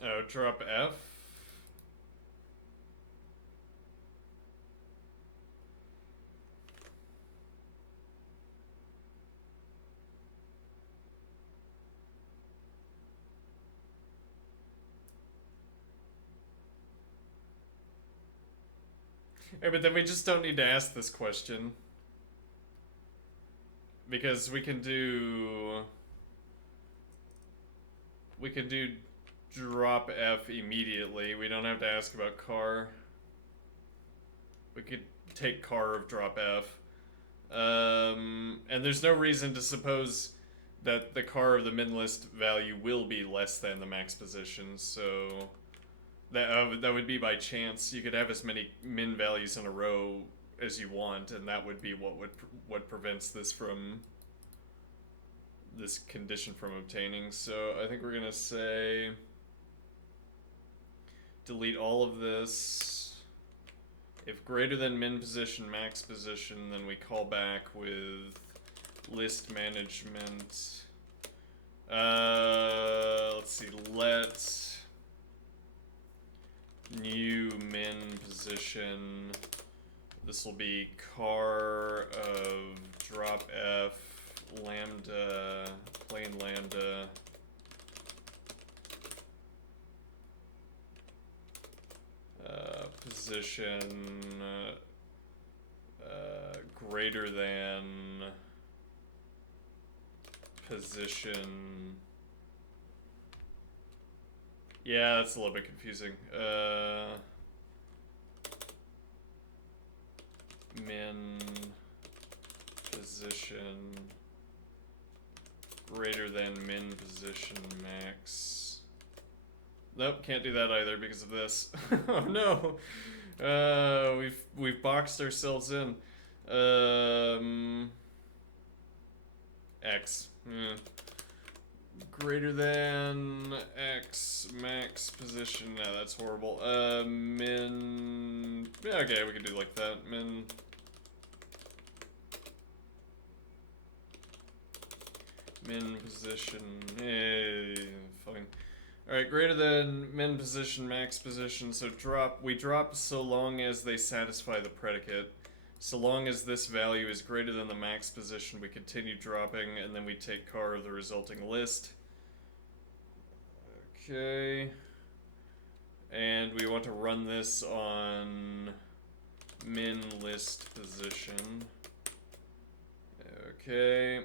Oh, drop F. Hey, but then we just don't need to ask this question. Because we can do drop F immediately. We don't have to ask about car. We could take car of drop F. And there's no reason to suppose that the car of the min list value will be less than the max position, so that would be by chance. You could have as many min values in a row as you want, and that would be what prevents this condition from obtaining. So I think we're gonna say delete all of this. If greater than min position, max position, then we call back with list management. Let's see, let new min position. This will be car of drop F lambda, plain lambda. Position greater than position. Yeah, that's a little bit confusing. Min position greater than min position max. Nope, can't do that either because of this. Oh no, we've boxed ourselves in. X. Greater than X max position. No, that's horrible. Min. Yeah, okay, we could do like that. Min position. Hey, fine. Alright, greater than min position, max position. So we drop so long as they satisfy the predicate. So long as this value is greater than the max position, we continue dropping, and then we take car of the resulting list. Okay. And we want to run this on min list position. Okay.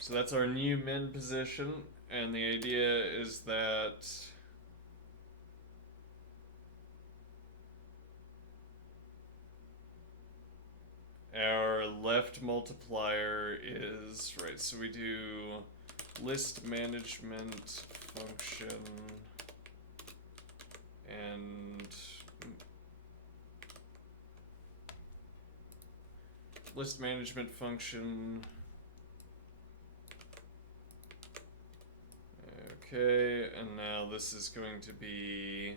So that's our new min position. And the idea is that our left multiplier is, right, so we do list management function and list management function. Okay, and now this is going to be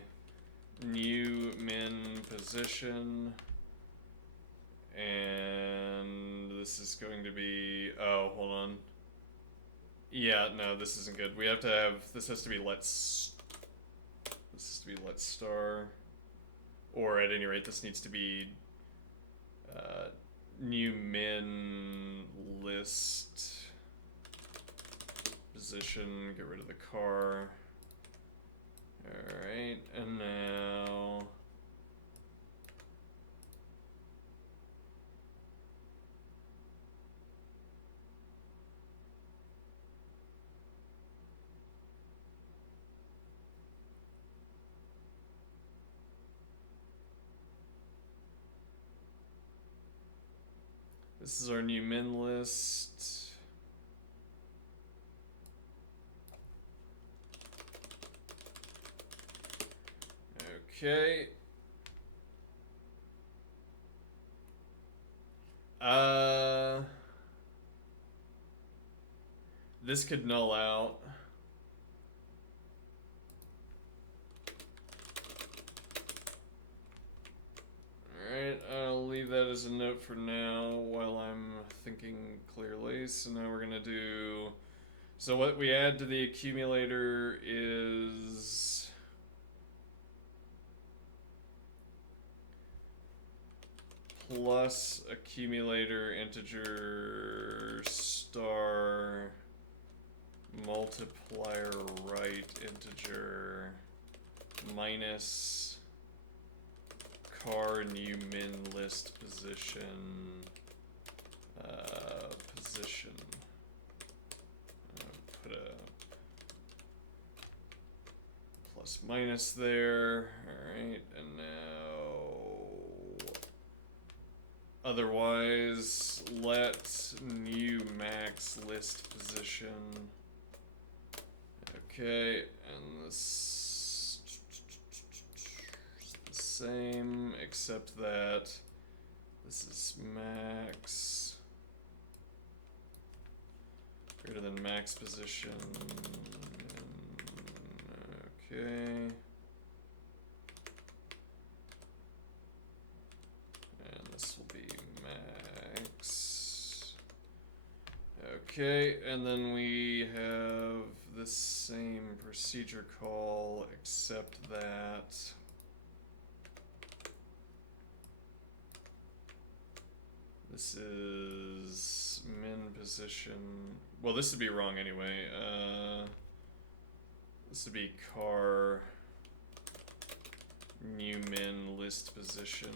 new min position, and this is going to be, oh, hold on. Yeah, no, this isn't good. We have to have, this has to be let's star, or at any rate, this needs to be new min list position, get rid of the car. Alright, and now this is our new min list. Okay. This could null out. Alright, I'll leave that as a note for now while I'm thinking clearly. So now we're gonna do, so what we add to the accumulator is plus accumulator integer star multiplier right integer minus car new min list position position. Put a plus minus there. Alright, and now otherwise let new max list position. Okay, and this is the same except that this is max greater than max position. Okay. And this will be max. Okay, and then we have the same procedure call except that this is min position. Well, this would be wrong anyway. This would be car new min list position.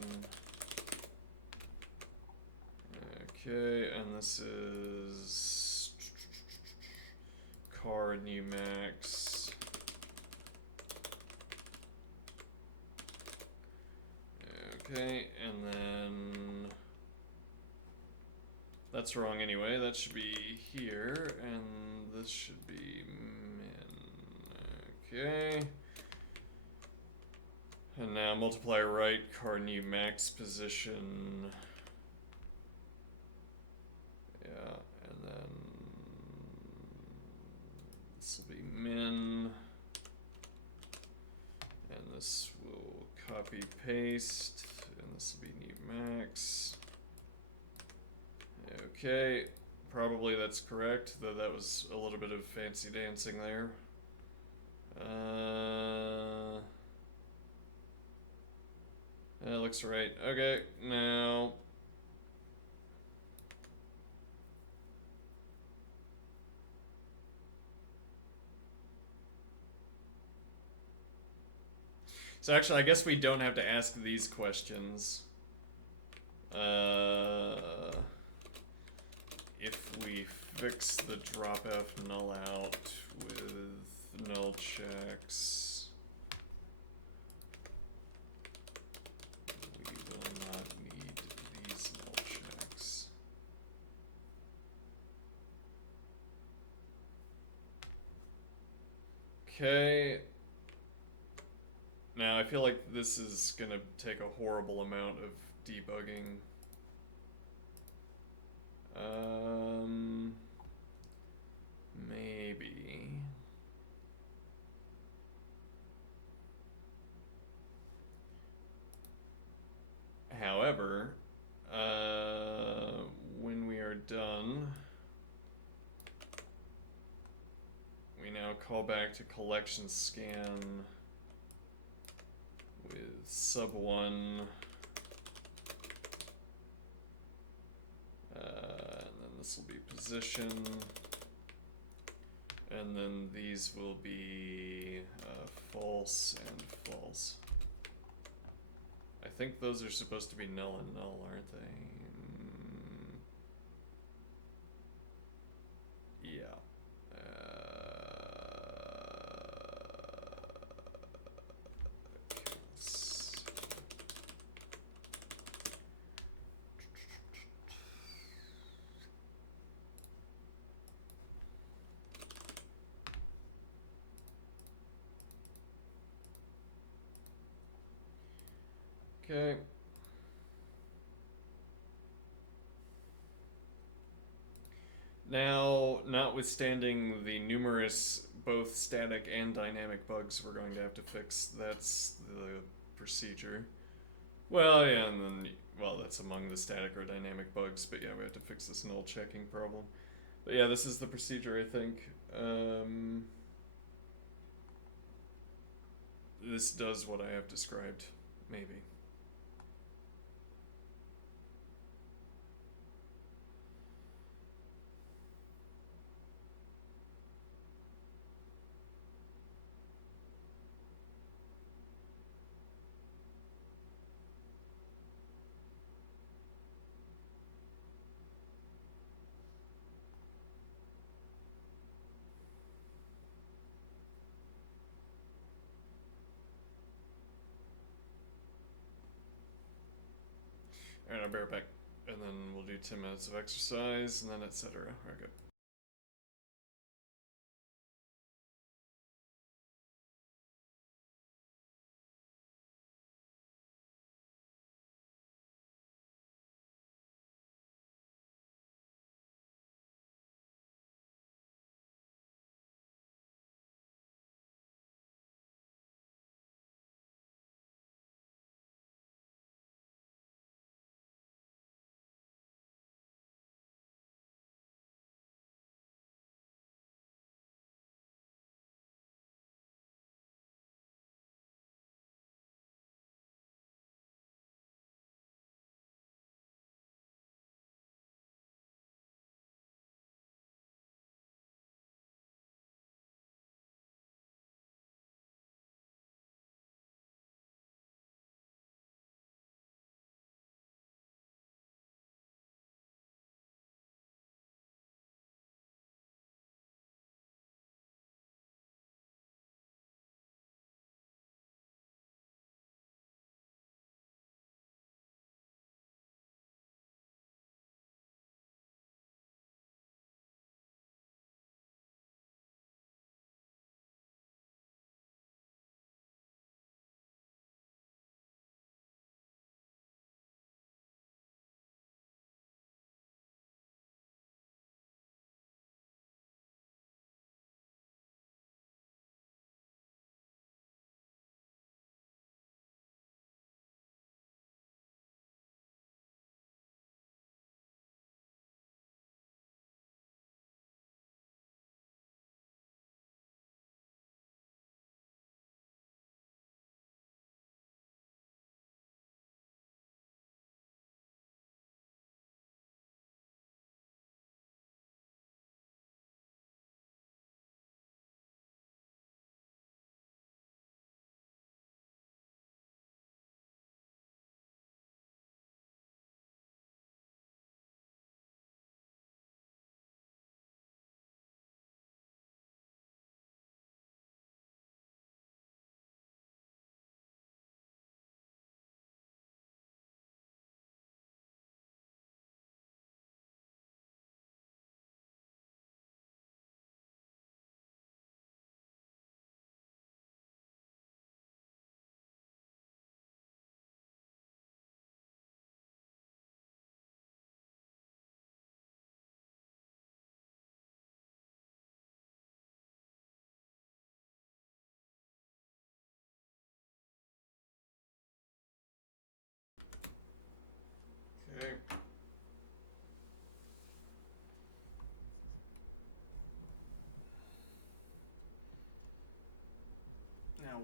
Okay, and this is car new max. Okay, and then that's wrong anyway. That should be here, and this should be min. Okay. And now multiplier right, car new max position. Yeah, and then this will be min. And this will copy paste, and this will be new max. Okay, probably that's correct, though that was a little bit of fancy dancing there. That looks right. Okay, now so actually I guess we don't have to ask these questions. If we fix the dropf null out with null checks, we will not need these null checks. Okay. Now I feel like this is gonna take a horrible amount of debugging. Maybe. However, when we are done, we now call back to collection scan with sub1. And then this will be position. And then these will be false and false. I think those are supposed to be null and null, aren't they? Yeah. Okay. Now, notwithstanding the numerous both static and dynamic bugs we're going to have to fix, that's the procedure. Well, yeah, and then, well, that's among the static or dynamic bugs, but yeah, we have to fix this null checking problem. But yeah, this is the procedure, I think. This does what I have described, maybe. Alright, I'll be right back. And then we'll do 10 minutes of exercise, and then etc. Okay.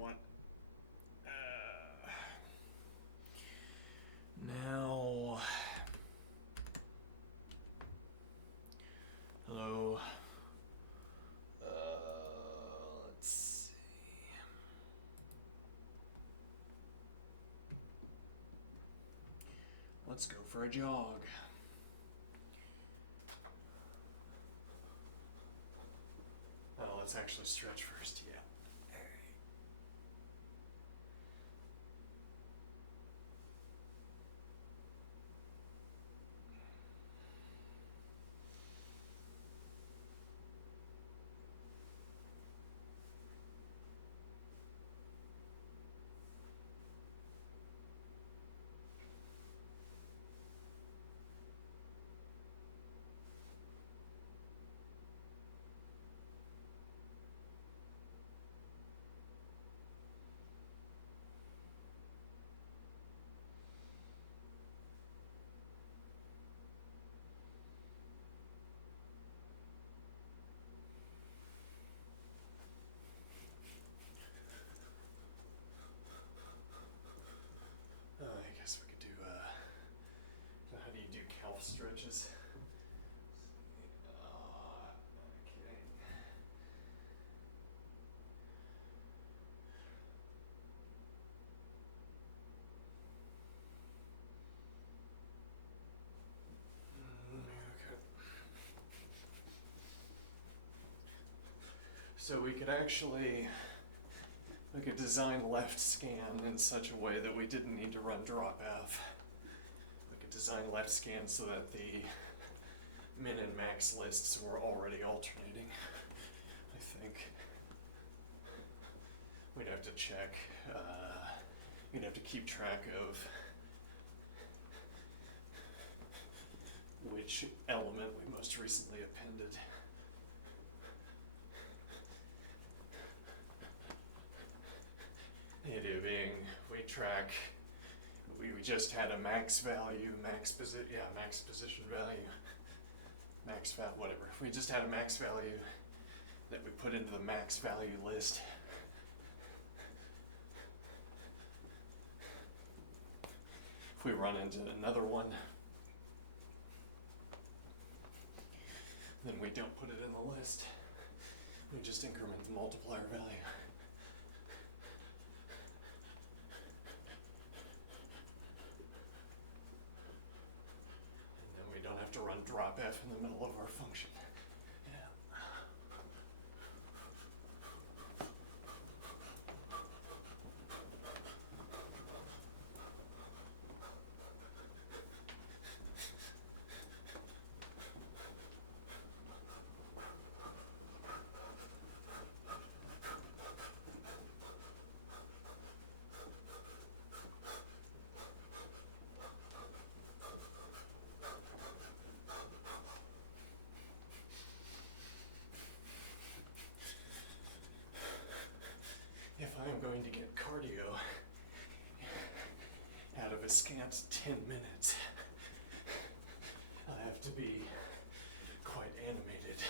what? Now, hello. Let's see. Let's go for a jog. Oh, let's actually stretch first, yeah. I guess we could do, how do you do calf stretches? Okay. Okay. So we could design left scan in such a way that we didn't need to run drop F. We could design left scan so that the min and max lists were already alternating, I think. We'd have to check, we'd have to keep track of which element we most recently appended. It being, we just had a max value, max position value, whatever. We just had a max value that we put into the max value list. If we run into another one, then we don't put it in the list. We just increment the multiplier value. To run drop F in the middle of our function. Yeah. If I am going to get cardio out of a scant 10 minutes, I have to be quite animated.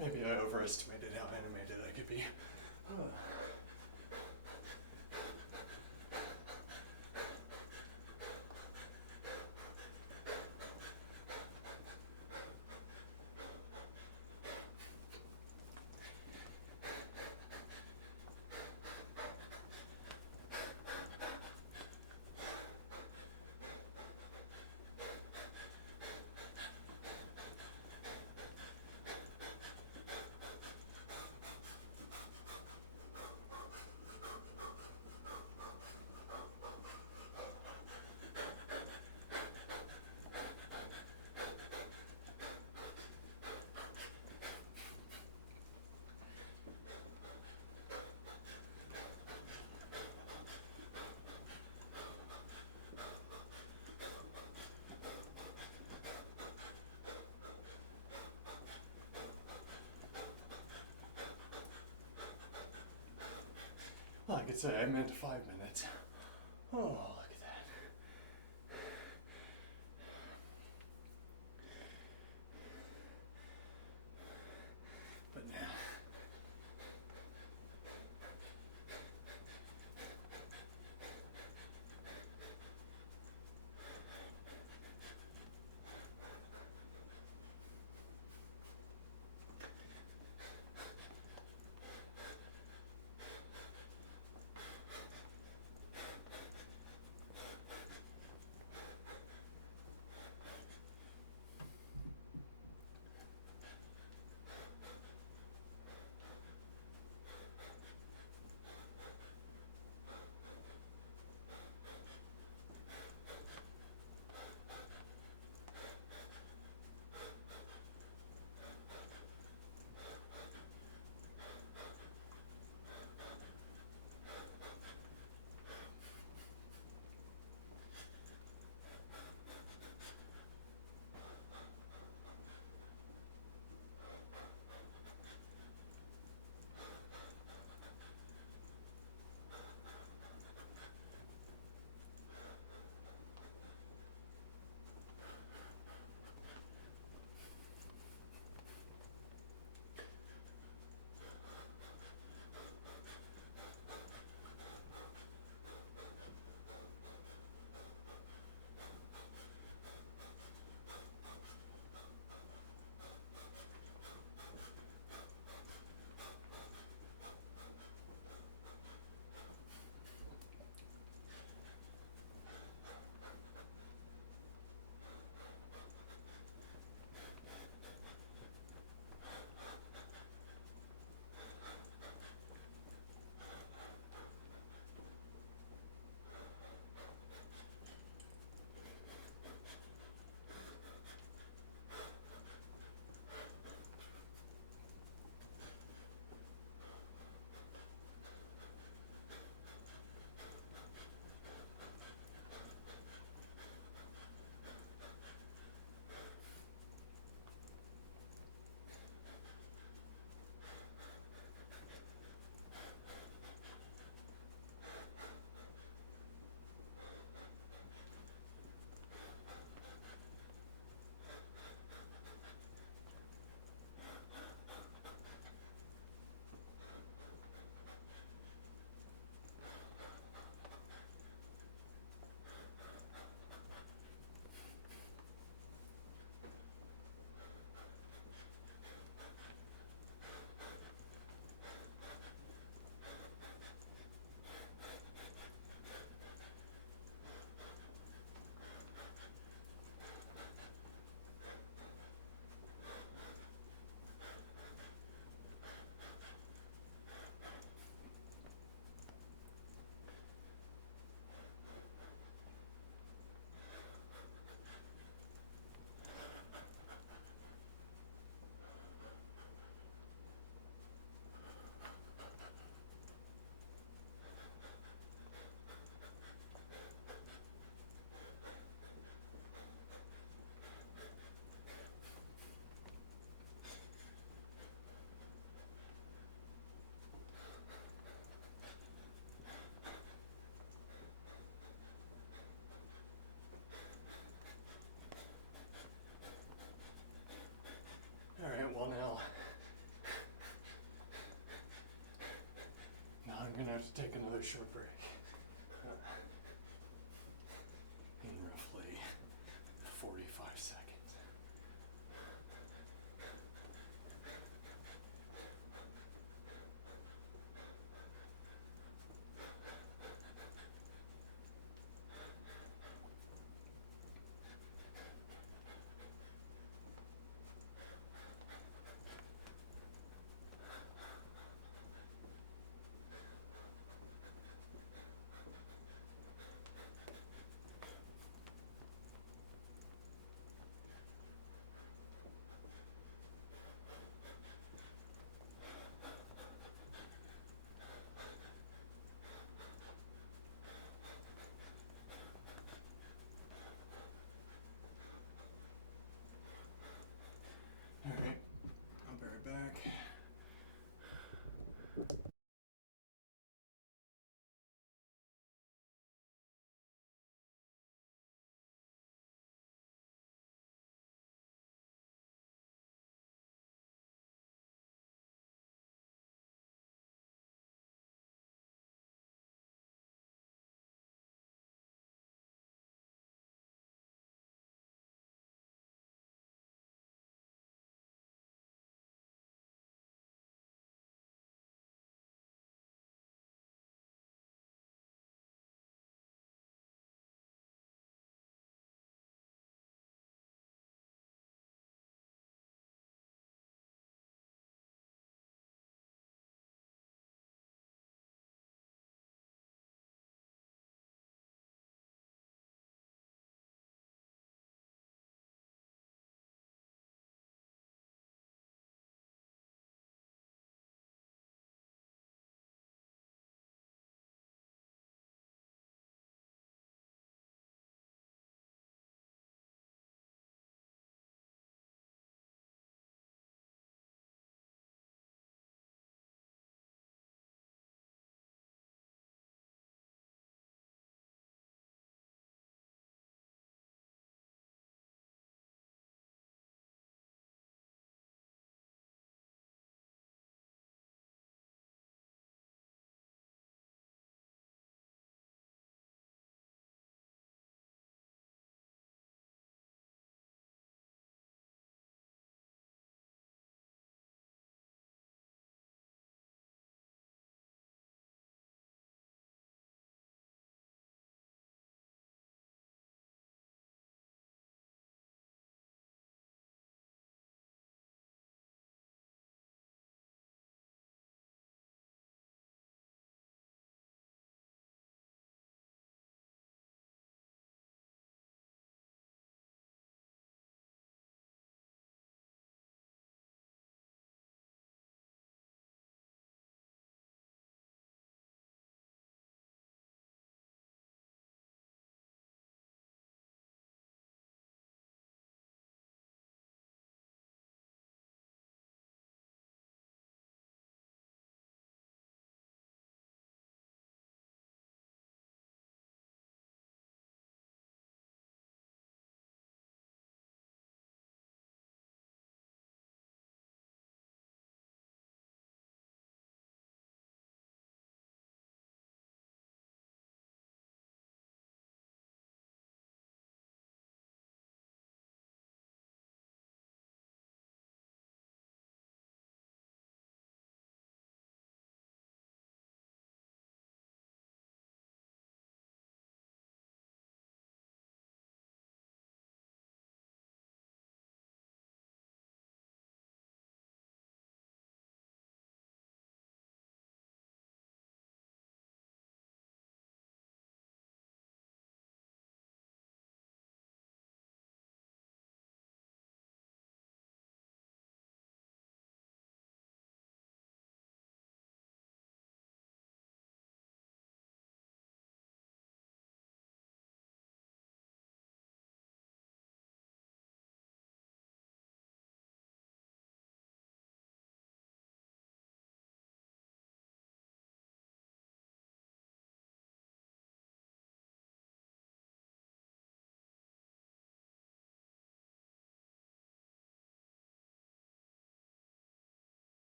Maybe I overestimated how animated I could be. I could say I meant 5 minutes. Oh, look at that. But now. Alright, well now I'm gonna have to take another short break. In roughly 45 seconds.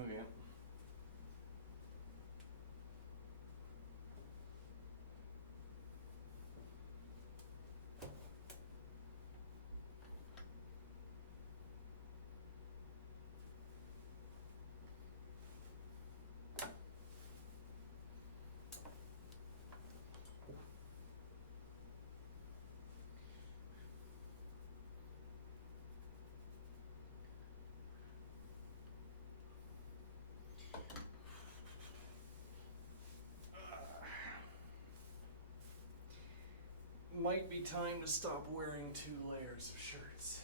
Okay. Might be time to stop wearing 2 layers of shirts.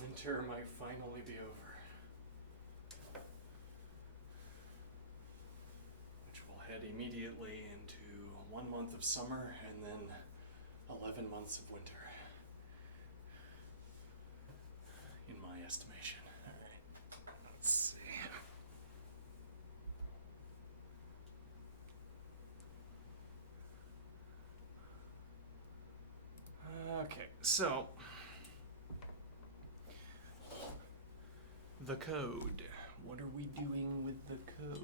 Winter might finally be over. Which will head immediately into 1 month of summer and then 11 months of winter. In my estimation. Alright. Let's see. Okay, so the code. What are we doing with the code?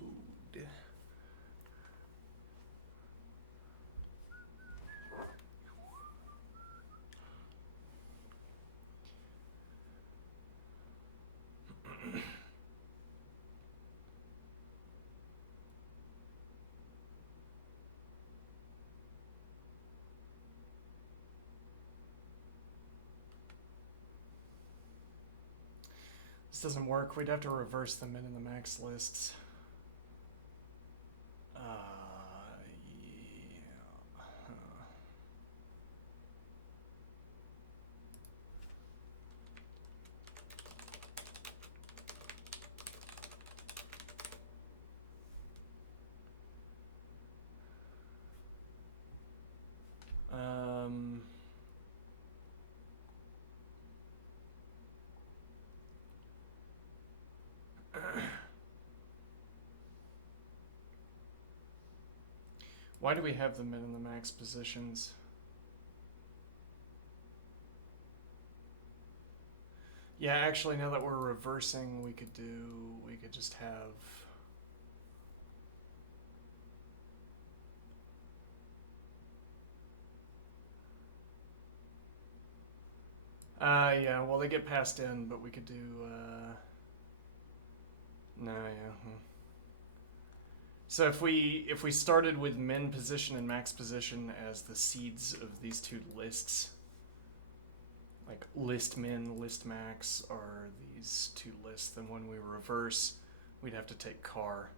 This doesn't work. We'd have to reverse the min and the max lists. Yeah. Why do we have the min and the max positions? Yeah, actually, now that we're reversing, we could just have... yeah, well, they get passed in, but we could do, no, yeah. So if we started with min position and max position as the seeds of these 2 lists, like list min, list max are these 2 lists, then when we reverse, we'd have to take car.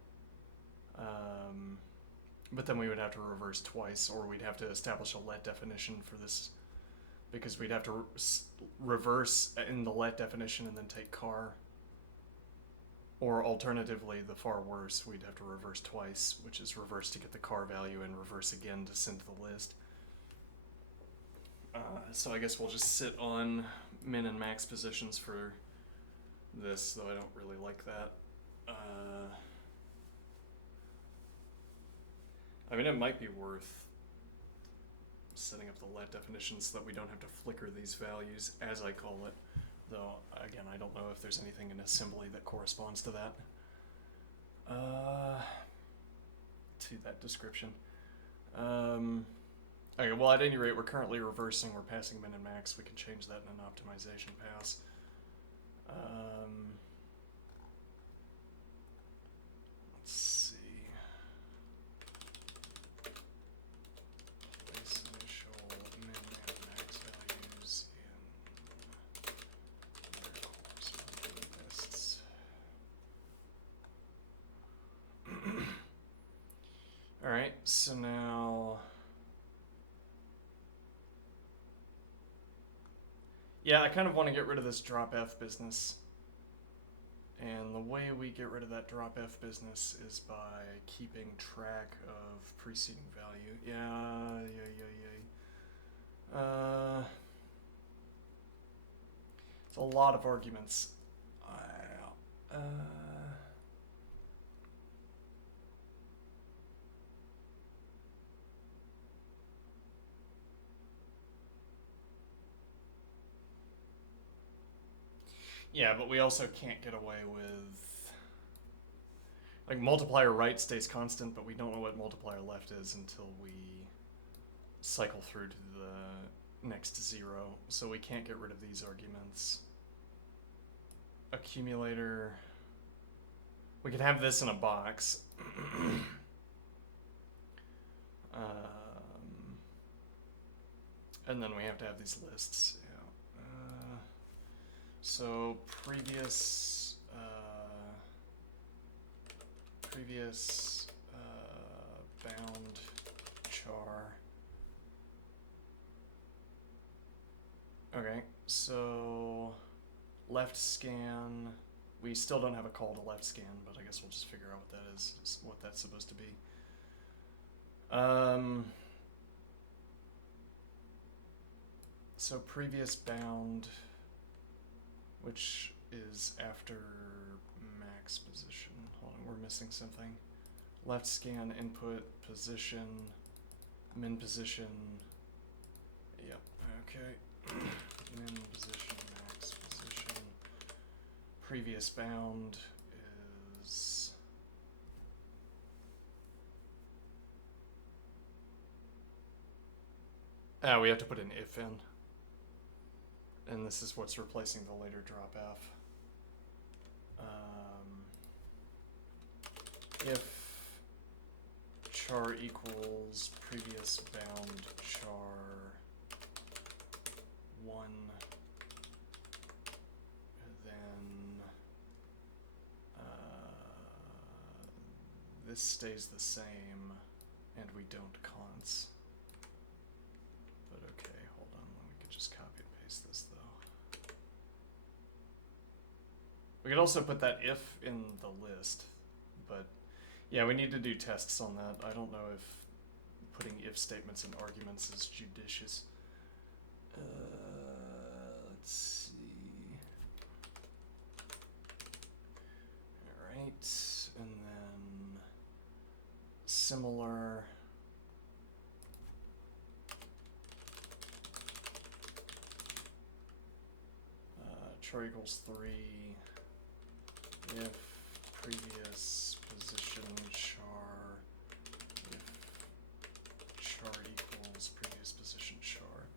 But then we would have to reverse twice, or we'd have to establish a let definition for this, because we'd have to reverse in the let definition and then take car. Or alternatively, the far worse, we'd have to reverse twice, which is reverse to get the car value and reverse again to send to the list. So I guess we'll just sit on min and max positions for this, though I don't really like that. I mean, it might be worth setting up the let definition so that we don't have to flicker these values, as I call it. Though, again, I don't know if there's anything in assembly that corresponds to that. To that description. Okay, well, at any rate, we're currently reversing. We're passing min and max. We can change that in an optimization pass. Let's see. Place initial min and max values in their corresponding lists. Alright, so now... Yeah, I kind of want to get rid of this drop F business. And the way we get rid of that drop F business is by keeping track of preceding value. Yeah. It's a lot of arguments. Yeah, but we also can't get away with... Like, multiplier right stays constant, but we don't know what multiplier left is until we cycle through to the next 0. So we can't get rid of these arguments. Accumulator... We could have this in a box. And then we have to have these lists. Yeah. So previous bound char. Okay, so left scan. We still don't have a call to left scan, but I guess we'll just figure out what that is, what that's supposed to be. So previous bound, which is after max position. Hold on, we're missing something. Left scan input position, min position. Yep, okay. Min position, max position. Previous bound is... we have to put an if in. And this is what's replacing the later drop F. If char equals previous bound char 1, then this stays the same and we don't const. But okay, hold on, we could just copy and paste this though. We could also put that if in the list, but yeah, we need to do tests on that. I don't know if putting if statements in arguments is judicious. Let's see. Alright, and then similar. Char equals 3 if previous position char, if char equals previous position char.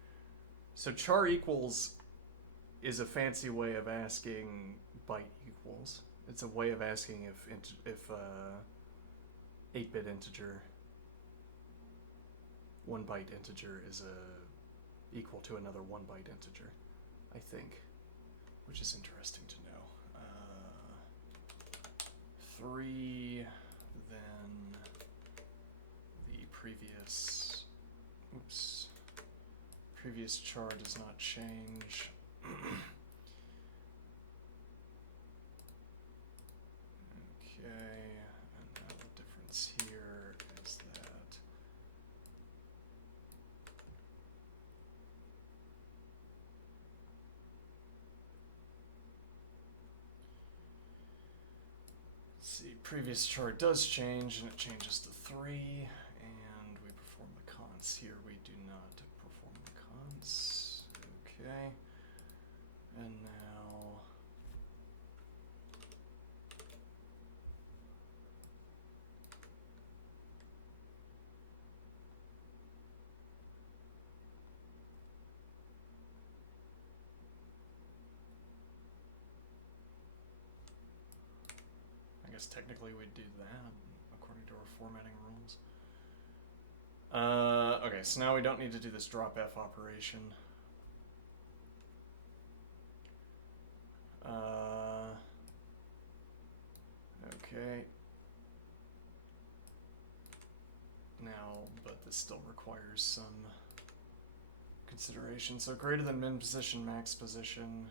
So char equals is a fancy way of asking byte equals. It's a way of asking if 8-bit integer, 1-byte integer is equal to another 1-byte integer, I think, which is interesting to know. 3, then the previous, previous char does not change. Okay, and now the difference here is that see, previous char does change, and it changes to 3, and we perform the const. Here we do not perform the const. Okay, and now I guess technically we'd do that according to our formatting rules. Okay, so now we don't need to do this drop F operation. Okay. Now, but this still requires some consideration. So greater than min position, max position.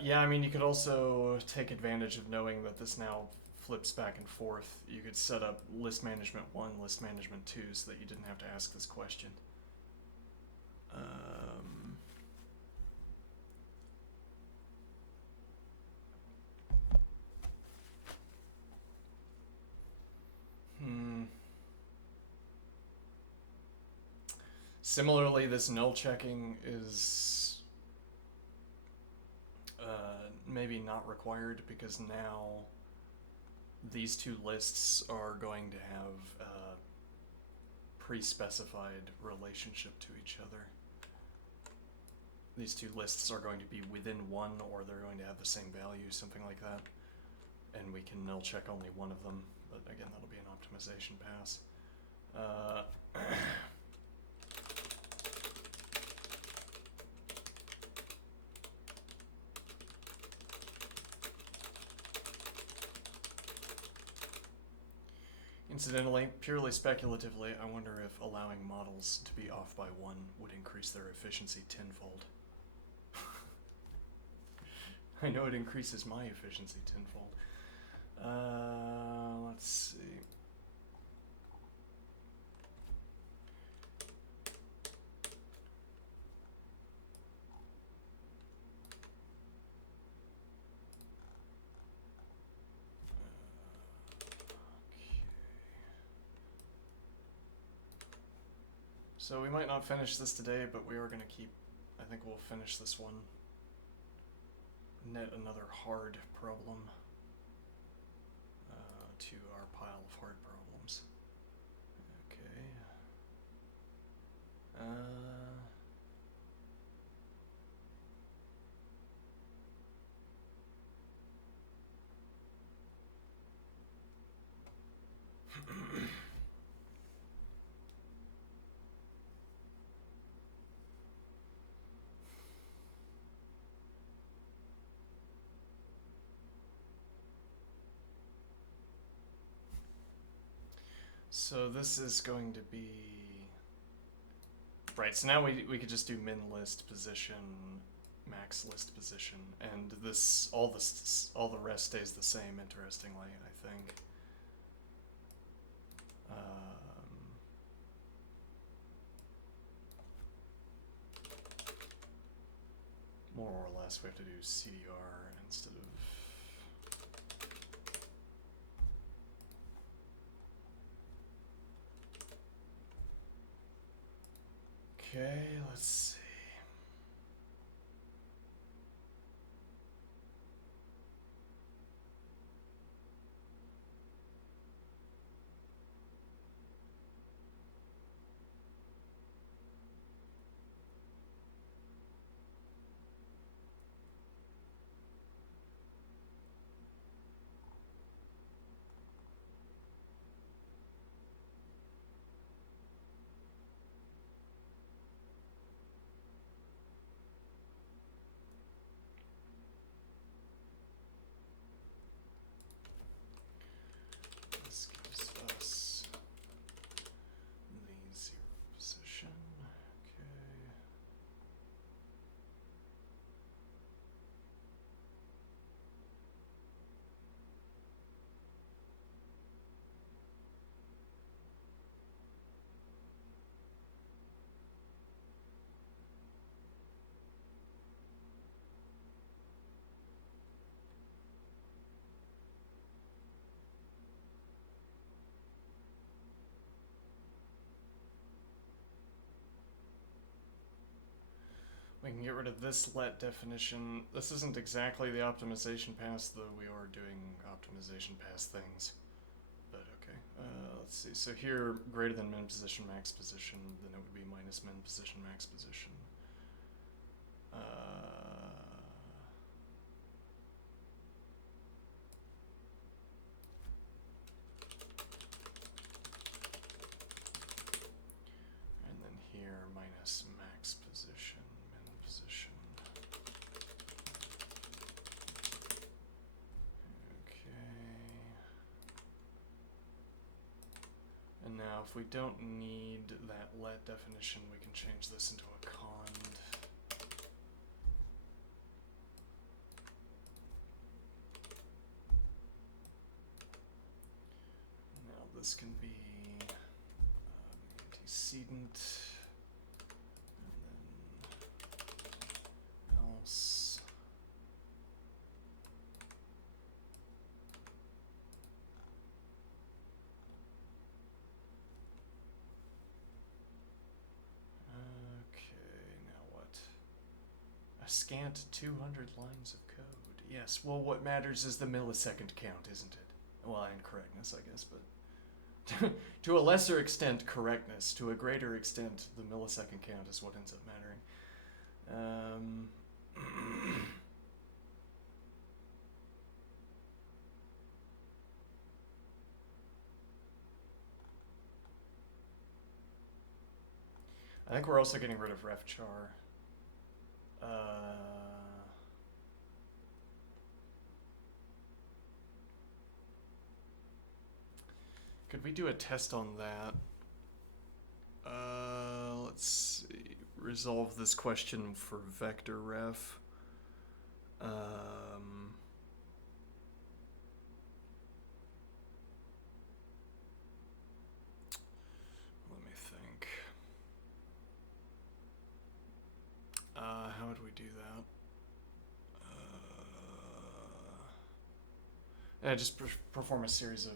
Yeah, I mean, you could also take advantage of knowing that this now flips back and forth. You could set up list management 1, list management 2, so that you didn't have to ask this question. Similarly, this null checking is maybe not required because now these two lists are going to have a pre-specified relationship to each other. These two lists are going to be within one, or they're going to have the same value, something like that. And we can null check only one of them, but again, that'll be an optimization pass. Incidentally, purely speculatively, I wonder if allowing models to be off by 1 would increase their efficiency tenfold. I know it increases my efficiency tenfold. Let's see. So we might not finish this today, but we are going to keep, I think we'll finish this one. Net another hard problem to our pile of hard problems. Okay. So this is going to be right. So now we could just do min list position, max list position, and this all the rest stays the same. Interestingly, I think. More or less, we have to do CDR instead of. Okay, let's see. This gives us the 0 position. Okay. We can get rid of this let definition. This isn't exactly the optimization pass, though we are doing optimization pass things. But okay, let's see. So here, greater than min position, max position, then it would be minus min position, max position. And then here, minus max position, min position. Okay. And now if we don't need that let definition, we can change this into a cond. Now this can be antecedent, and then else. scant 200 lines of code. Yes, well, what matters is the millisecond count, isn't it? Well, and correctness, I guess, but to a lesser extent, correctness. To a greater extent, the millisecond count is what ends up mattering. I think we're also getting rid of refchar. Could we do a test on that? Let's see. Resolve this question for vector ref. Let me think. How would we do that? Just perform a series of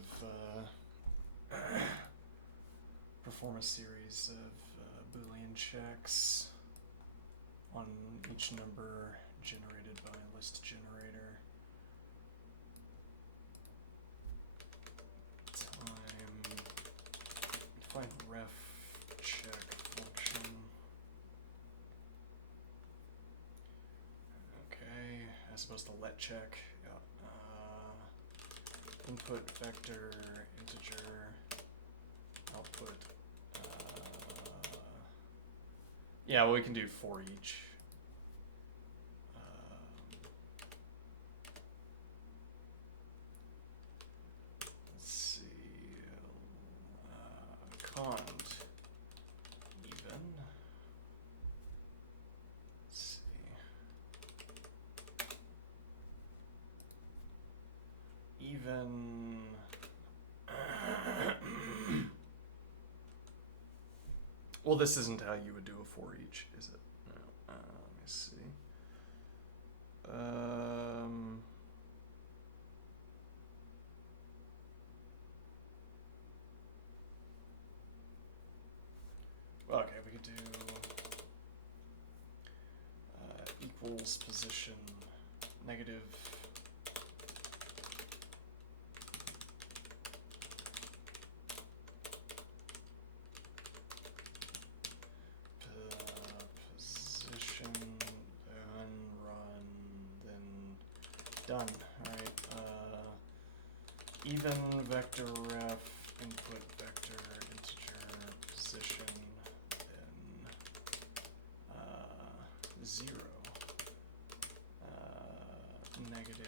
Boolean checks on each number generated by a list generator. Time find ref check function. Okay, as opposed to let check. Yeah. Input vector integer. Output. Yeah, well, we can do for each. Let's see. Cont even. Let's see. Even. Well, this isn't how you would do a for each, is it? No. Let me see. Okay, we could do equals position negative position, then run, then done. All right. Even vector ref input vector integer position, then 0 negative.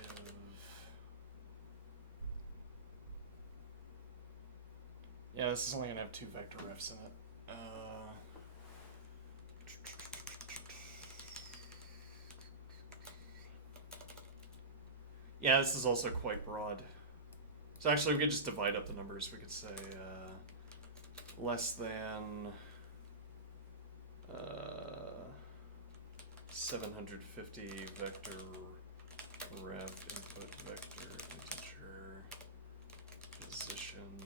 Yeah, this is only gonna have 2 vector refs in it. Yeah, this is also quite broad. So actually, we could just divide up the numbers. We could say less than 750 vector ref input vector integer position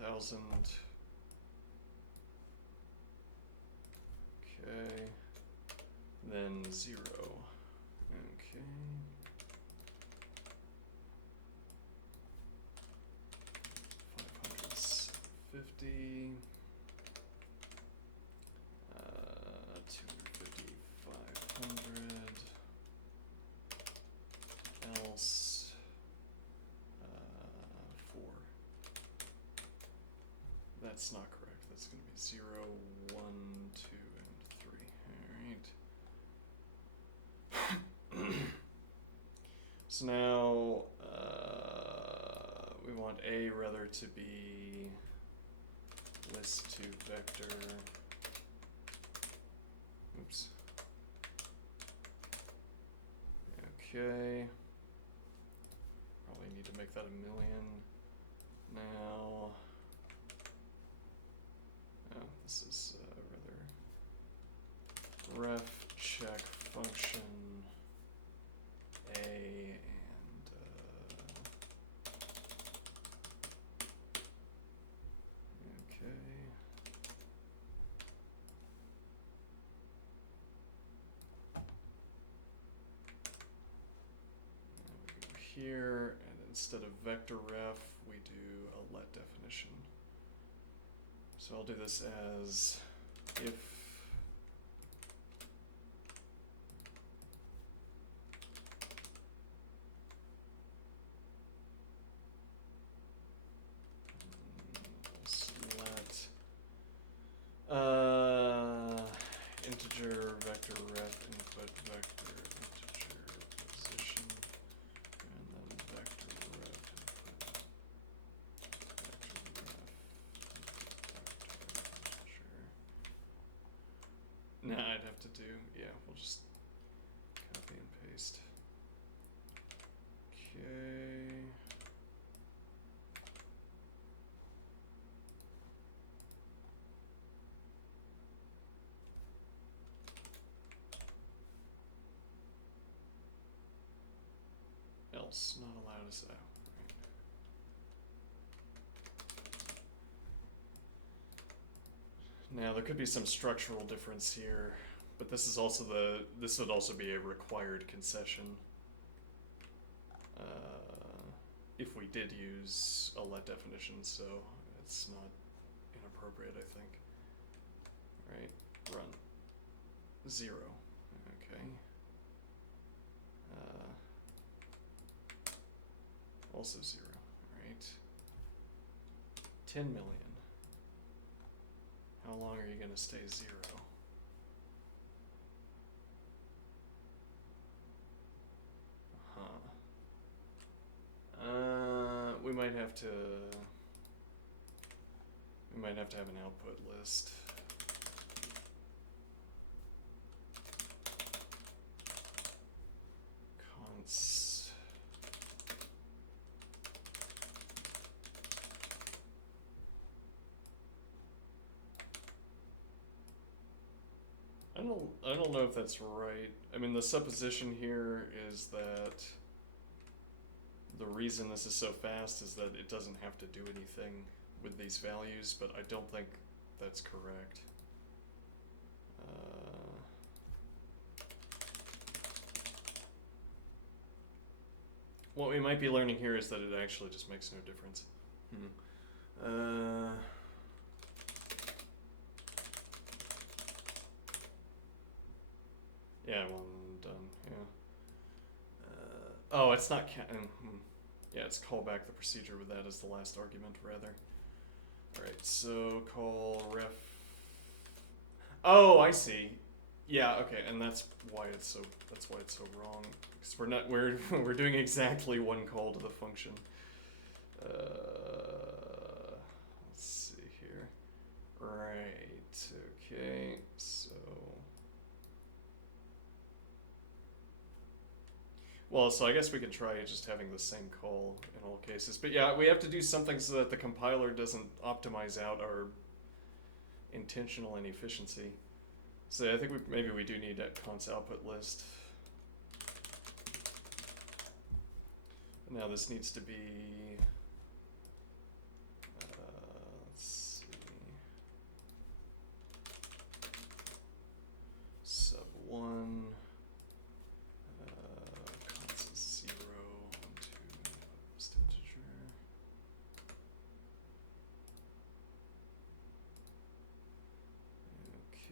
1000. Okay. Then 0. Okay. 550. 250, 500. Else 4. That's not correct. That's going to be 0, 1, 2, and 3. All right. So now we want A rather to be list to vector. Oops. Okay. Probably need to make that 1,000,000 now. Oh, this is rather ref check function A and okay. here, and instead of vector ref, we do a let definition. So I'll do this as if integer vector ref input vector integer position, and then vector ref input vector ref integer. Nah, I'd have to do, yeah, we'll just copy and paste. Okay. Else, not allowed as that. Right. Now there could be some structural difference here, but this is also this would also be a required concession. If we did use a let definition, so it's not inappropriate, I think. Right, run. 0, okay. Also 0, right? 10 million. How long are you gonna stay 0? We might have to have an output list. Const. I don't know if that's right. I mean, the supposition here is that the reason this is so fast is that it doesn't have to do anything with these values, but I don't think that's correct. What we might be learning here is that it actually just makes no difference. Yeah, one done, yeah. Oh, it's not yeah, it's call back the procedure with that as the last argument, rather. Alright, so call ref. Oh, I see. Yeah, okay, and that's why it's so wrong. Because we're doing exactly one call to the function. Let's see here. Right, okay, so well, so I guess we could try just having the same call in all cases. But yeah, we have to do something so that the compiler doesn't optimize out our intentional inefficiency. So I think maybe we do need that const output list. Now this needs to be, let's see, sub 1.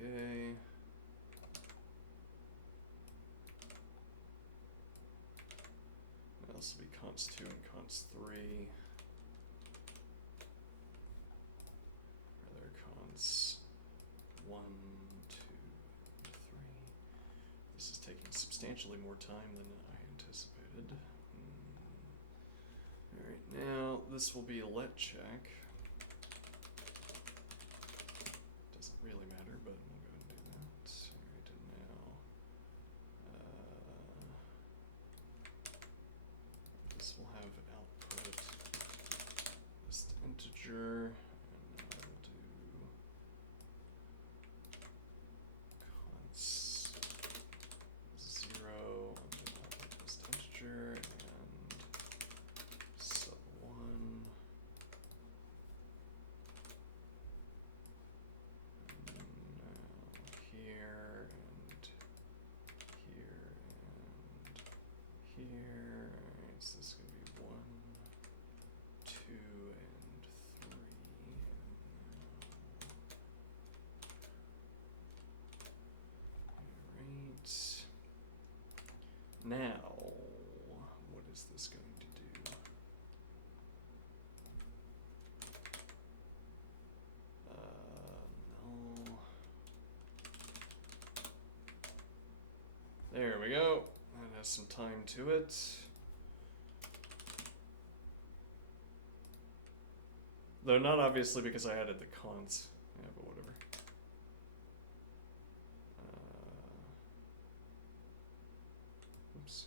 Okay. This will be const 2 and const 3. Rather const 1, 2, 3. This is taking substantially more time than I anticipated. Alright, now this will be a let check. Doesn't really matter, but we'll go ahead and do that. Alright, and now this will have output list integer, and now we'll do const 0 on output list integer, and sub 1 has some time to it. Though not obviously because I added the cons. Yeah, but whatever. Oops.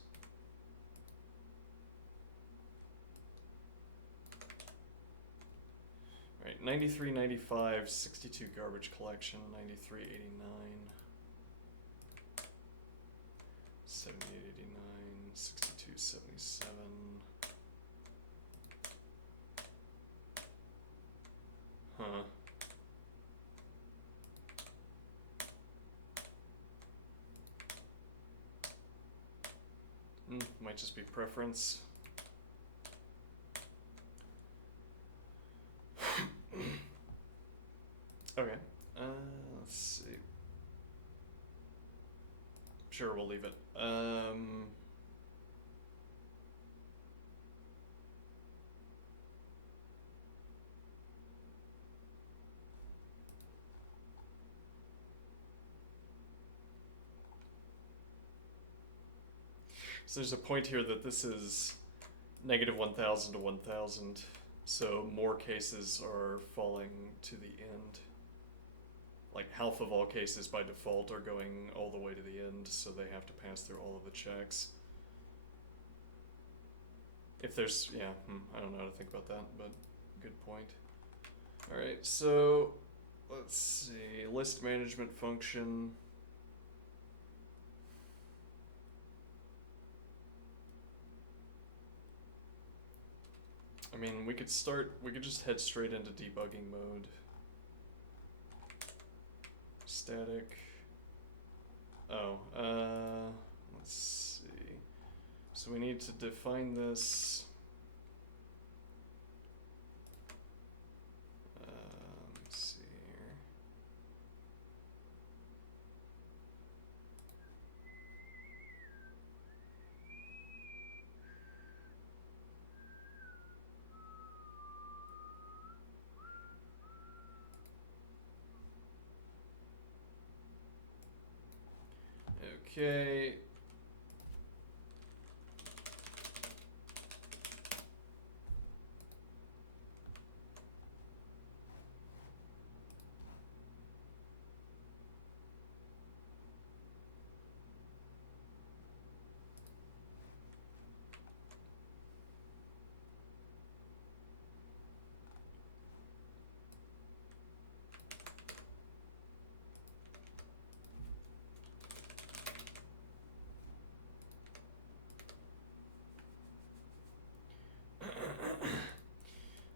Alright, 93, 95, 62 garbage collection, 93, 89, 78, 89, 62, 77. Huh. Might just be preference. Okay, let's see. Sure, we'll leave it. So there's a point here that this is negative 1,000 to 1,000, so more cases are falling to the end. Like half of all cases by default are going all the way to the end, so they have to pass through all of the checks. If there's, yeah, I don't know how to think about that, but good point. Alright, so let's see, list management function. I mean, we could just head straight into debugging mode. Static. Oh, let's see. So we need to define this. Let's see here. Okay.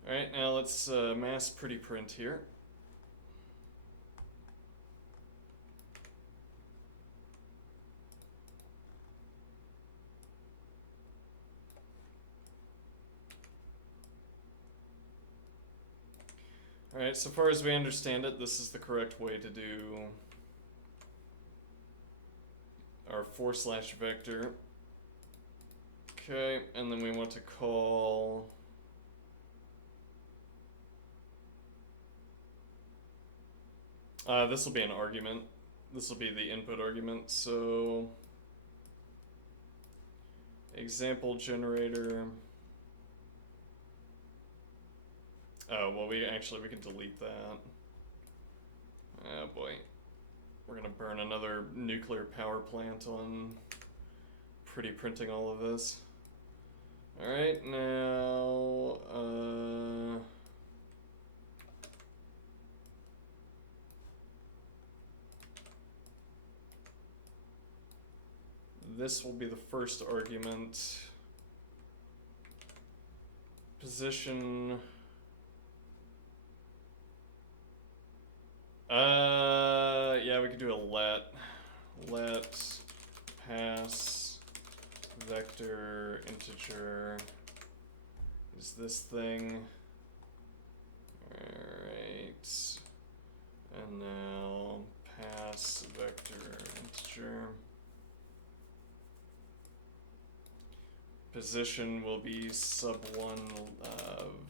Alright, now let's mass pretty print here. Alright, so far as we understand it, this is the correct way to do our /vector. Okay, and then we want to call this will be an argument. This will be the input argument. So example generator. Oh, well, we can delete that. Oh boy. We're gonna burn another nuclear power plant on pretty printing all of this. Alright, now, this will be the first argument. Position. Yeah, we could do a let pass vector integer is this thing. Alright. And now pass vector integer. Position will be sub1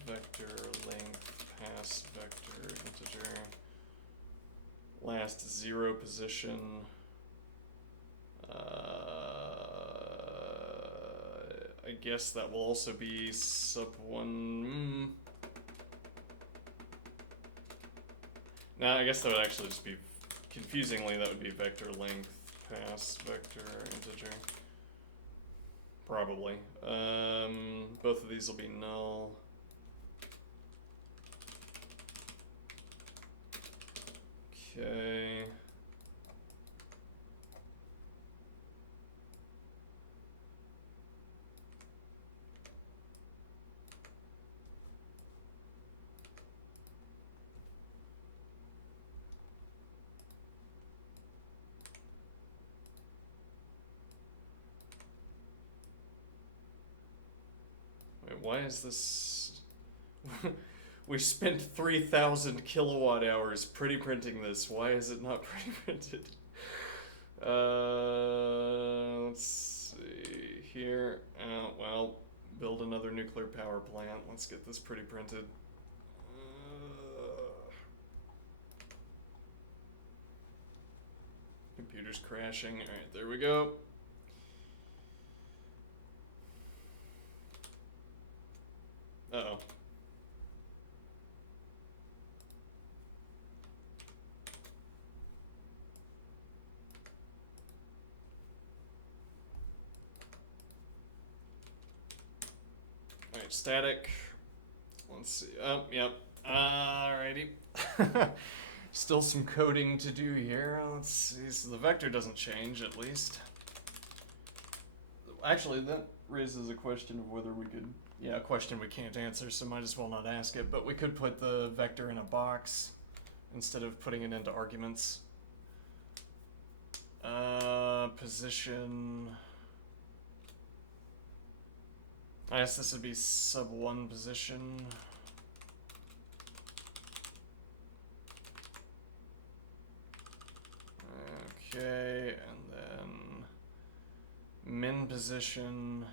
vector length pass vector integer. Last 0 position guess that will also be sub 1. No, I guess that would actually just be, confusingly, that would be vector length pass vector integer. Probably. Both of these will be null. Okay. Wait, why is this... We spent 3,000 kilowatt hours pretty printing this. Why is it not pretty printed? Let's see here. Well, build another nuclear power plant. Let's get this pretty printed. Computer's crashing. Alright, there we go. Uh-oh. Alright, static. Let's see. Oh, yep. Alrighty. Still some coding to do here. Let's see. So the vector doesn't change, at least. Actually, that raises a question of whether we could... Yeah, a question we can't answer, so might as well not ask it. But we could put the vector in a box instead of putting it into arguments. Position... I guess this would be sub 1 position. Okay, and then min position.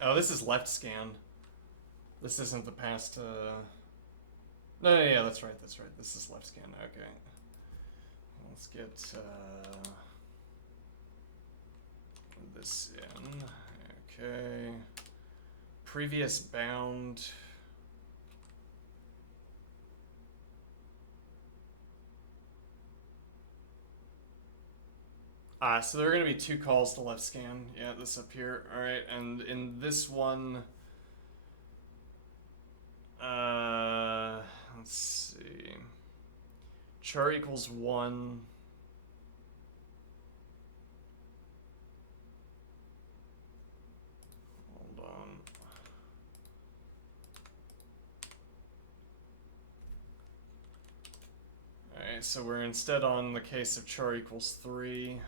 Oh, this is left scan. This isn't the past, No, yeah, that's right, that's right. This is left scan, okay. Let's get, this in. Okay. Previous bound. So there are going to be 2 calls to left scan. Yeah, this up here. Alright, and in this one... let's see. Char equals 1. Hold on. Alright, so we're instead on the case of char equals 3.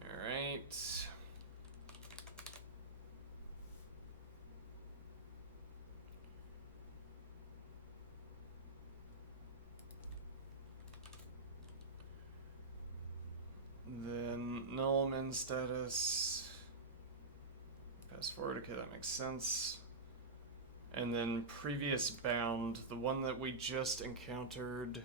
Alright. Then null min status. Pass forward, okay, that makes sense. And then previous bound, the one that we just encountered.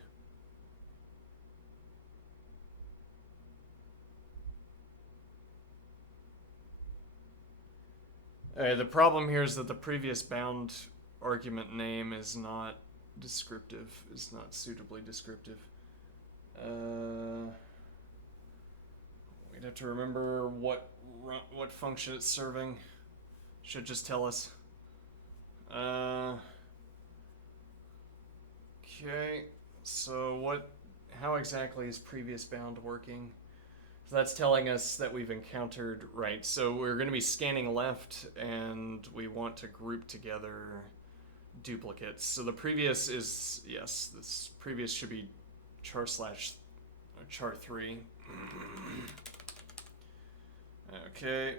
The problem here is that the previous bound argument name is not descriptive, is not suitably descriptive. We'd have to remember what function it's serving. Should just tell us. Okay, so how exactly is previous bound working? So that's telling us that we've encountered, right, so we're going to be scanning left and we want to group together duplicates. So the previous is, yes, this previous should be char 3. Okay.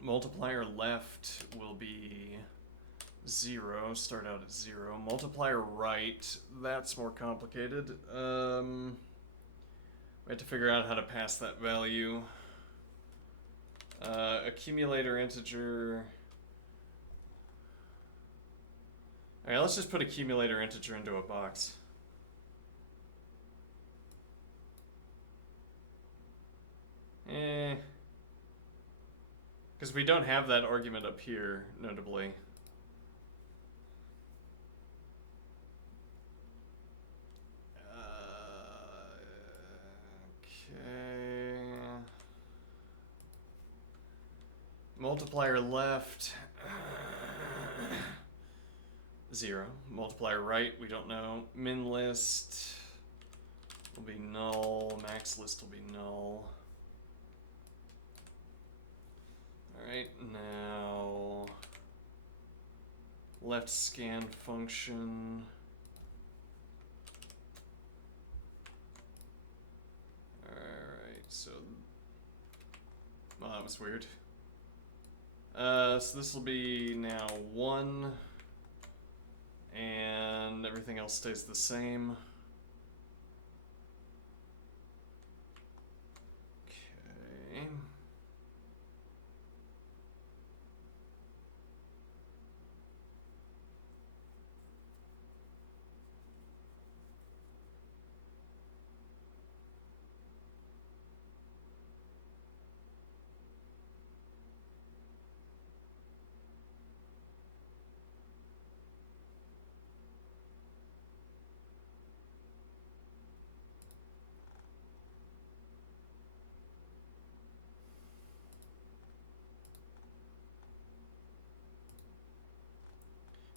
Multiplier left will be 0, start out at 0. Multiplier right, that's more complicated. We have to figure out how to pass that value. Accumulator integer. Alright, let's just put accumulator integer into a box. Because we don't have that argument up here, notably. Okay. Multiplier left. 0. Multiplier right, we don't know. Min list will be null. Max list will be null. Alright, now left scan function. Alright, so that was weird. So this will be now 1, and everything else stays the same. Okay.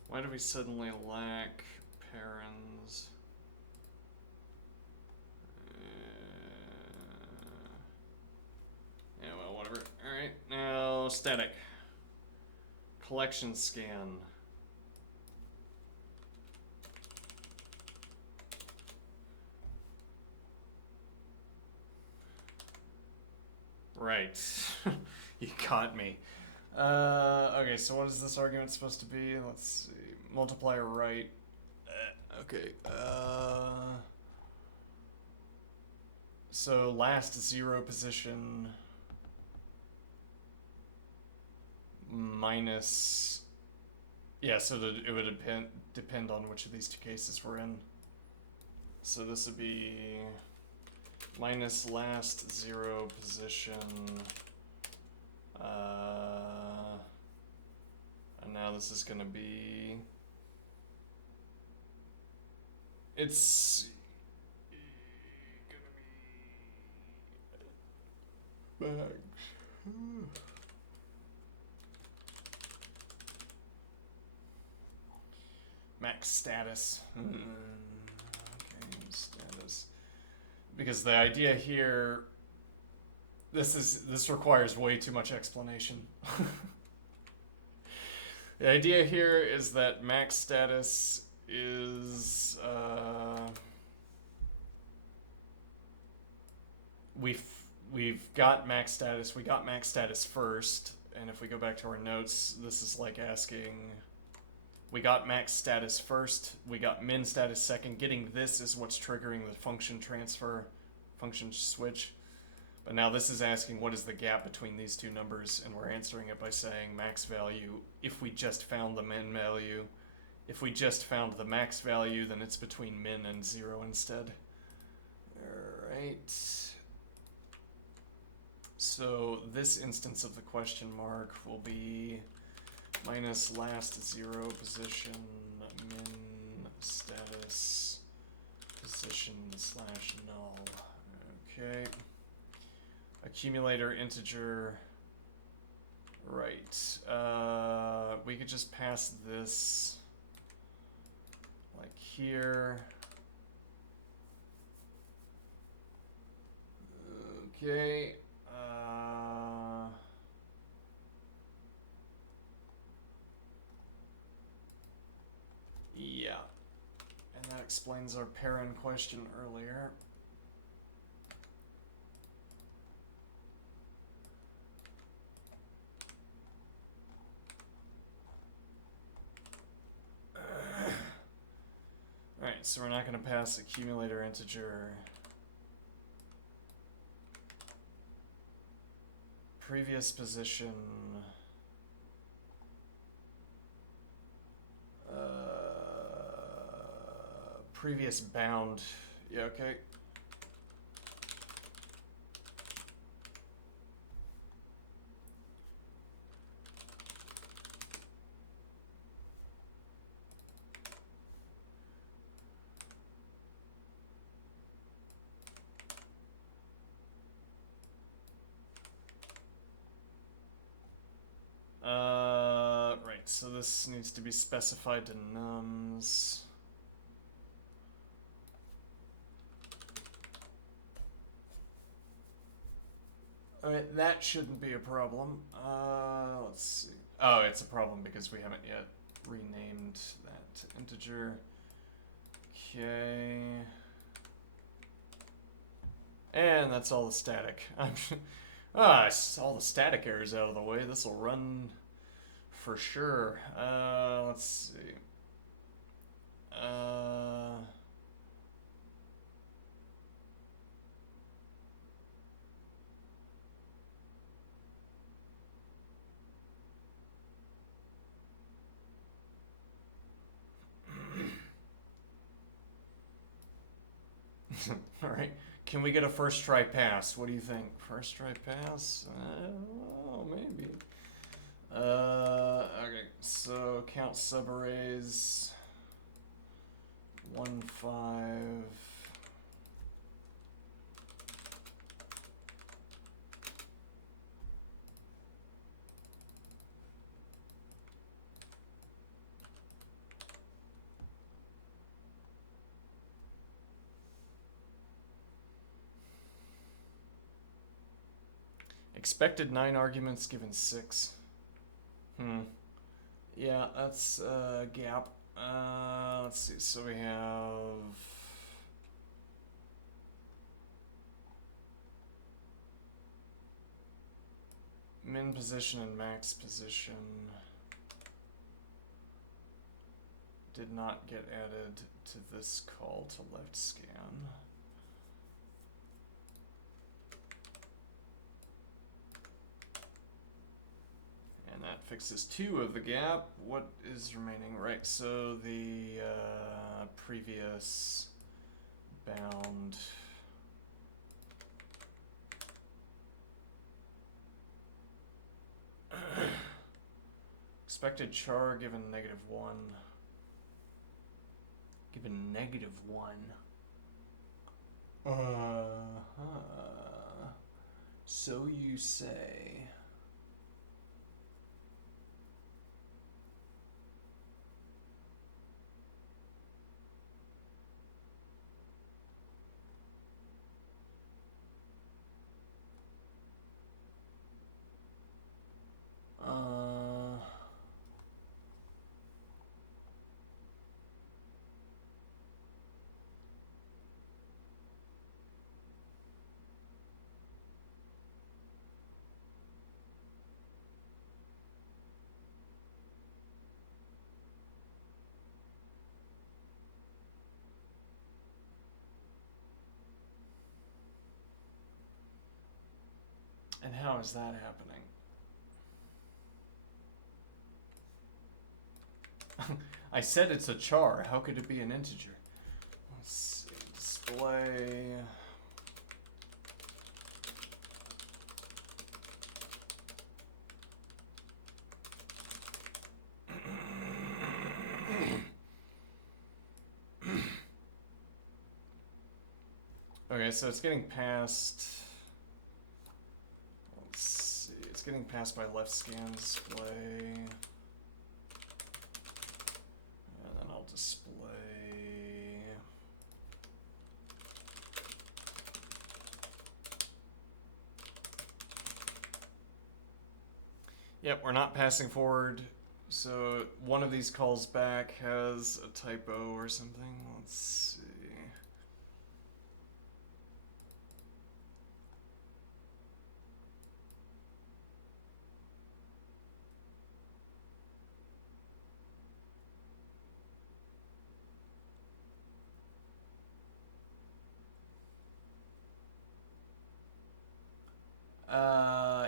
Why do we suddenly lack parens? Yeah, well, whatever. Alright, now static. Collection scan. Right. You caught me. Okay, so what is this argument supposed to be? Let's see. Multiplier right. Okay. So last 0 position minus. Yeah, so it would depend on which of these two cases we're in. So this would be minus last 0 position. And now this is going to be. It's gonna be max status. Okay, status. Because the idea here, this requires way too much explanation. The idea here is that max status is we've got max status. We got max status first, and if we go back to our notes, this is like asking. We got max status first. We got min status second. Getting this is what's triggering the function transfer, function switch. But now this is asking what is the gap between these two numbers, and we're answering it by saying max value if we just found the min value. If we just found the max value, then it's between min and 0 instead. Alright. So this instance of the question mark will be minus last 0 position min status position slash null. Okay. Accumulator integer. Right. We could just pass this like here. Okay. Yeah. And that explains our parent question earlier. Alright, so we're not going to pass accumulator integer previous position. Previous bound. Yeah, okay. Right, so this needs to be specified to nums. Alright, that shouldn't be a problem. Let's see. Oh, it's a problem because we haven't yet renamed that integer. Okay. And that's all the static. All the static errors out of the way. This will run for sure. Let's see. All right. Can we get a first try pass? What do you think? First try pass? Oh, maybe. Okay. So count subarrays. 1, 5. Expected 9 arguments given 6. Yeah, that's a gap. Let's see. So we have min position and max position did not get added to this call to left scan. And that fixes 2 of the gap. What is remaining? Right, so the previous bound expected char given -1. Given -1. So you say. And how is that happening? I said it's a char. How could it be an integer? Let's see. Display. Okay, so it's getting passed. Let's see. It's getting passed by left scan display. And then I'll display. Yep, we're not passing forward. So one of these calls back has a typo or something. Let's see.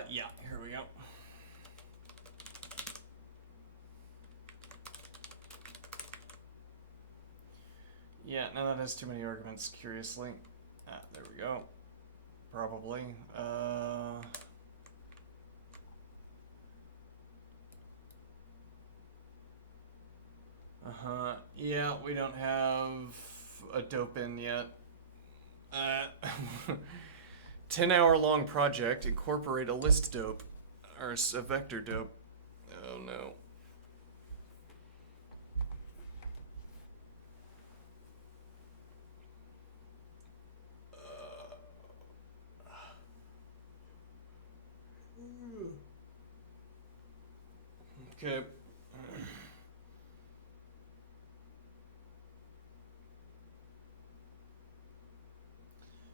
Yeah, here Yeah, no, that has too many arguments, curiously. There we go. Probably. Yeah, we don't have a dope in yet. 10-hour long project, incorporate a list dope. Or a vector dope. Oh no. Okay.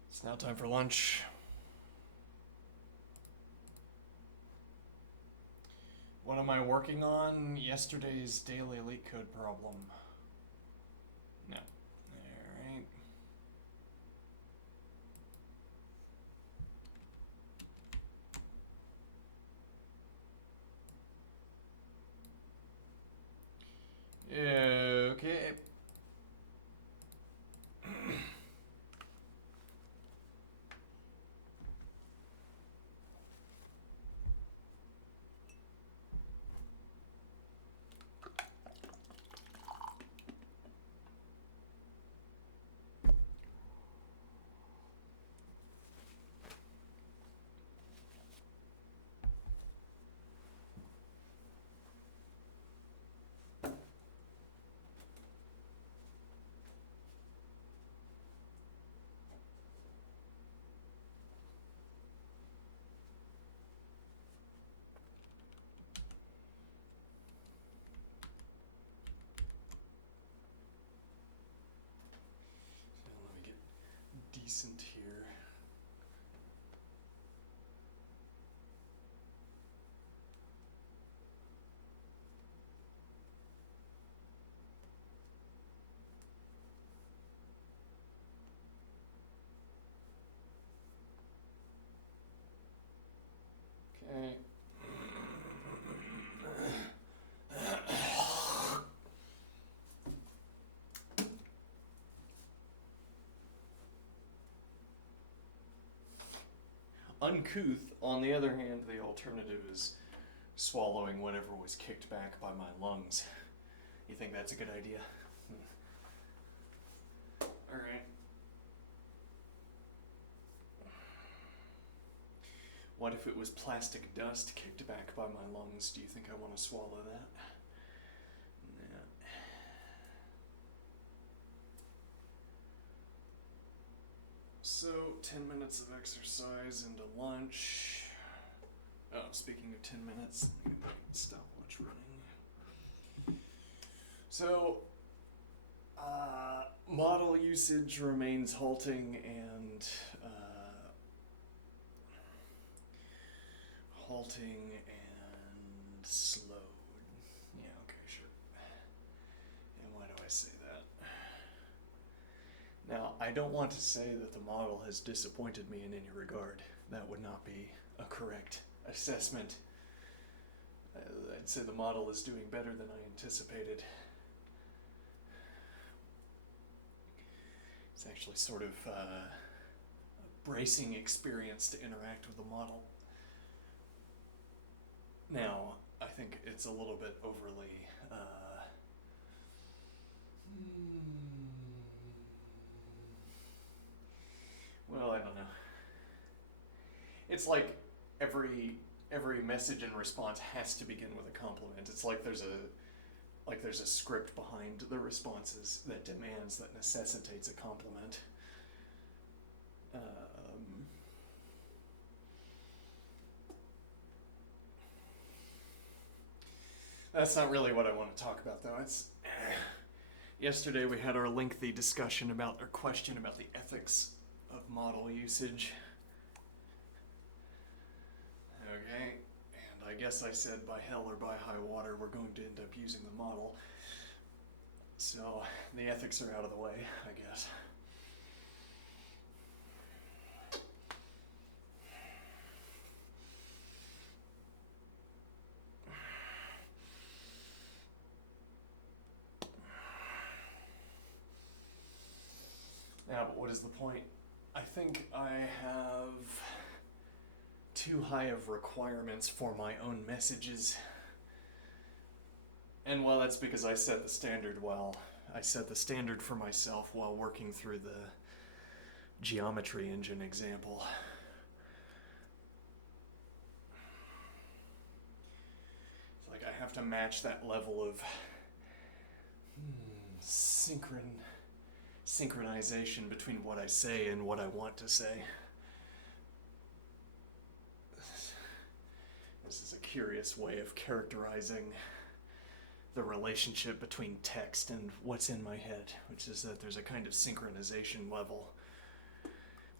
It's now time for lunch. What am I working on? Yesterday's daily elite code problem. No. Alright. Okay. So let me get decent here. Okay. Uncouth, on the other hand, the alternative is swallowing whatever was kicked back by my lungs. You think that's a good idea? Alright. What if it was plastic dust kicked back by my lungs? Do you think I want to swallow that? Yeah. So, 10 minutes of exercise into lunch. Oh, speaking of 10 minutes, let me get my stopwatch running. So, model usage remains halting and slowed. Yeah, okay, sure. And why do I say that? Now, I don't want to say that the model has disappointed me in any regard. That would not be a correct assessment. I'd say the model is doing better than I anticipated. It's actually sort of a bracing experience to interact with the model. Now, I think it's a little bit overly well, I don't know. It's like every message and response has to begin with a compliment. It's like there's a script behind the responses that demands, that necessitates a compliment. That's not really what I want to talk about, though. It's yesterday we had our lengthy discussion about, or question about, the ethics of model usage. Okay, and I guess I said by hell or by high water we're going to end up using the model. So the ethics are out of the way, I guess. Yeah, but what is the point? I think I have too high of requirements for my own messages. And well, that's because I set the standard for myself while working through the geometry engine example. It's like I have to match that level of synchronization between what I say and what I want to say. This is a curious way of characterizing the relationship between text and what's in my head, which is that there's a kind of synchronization level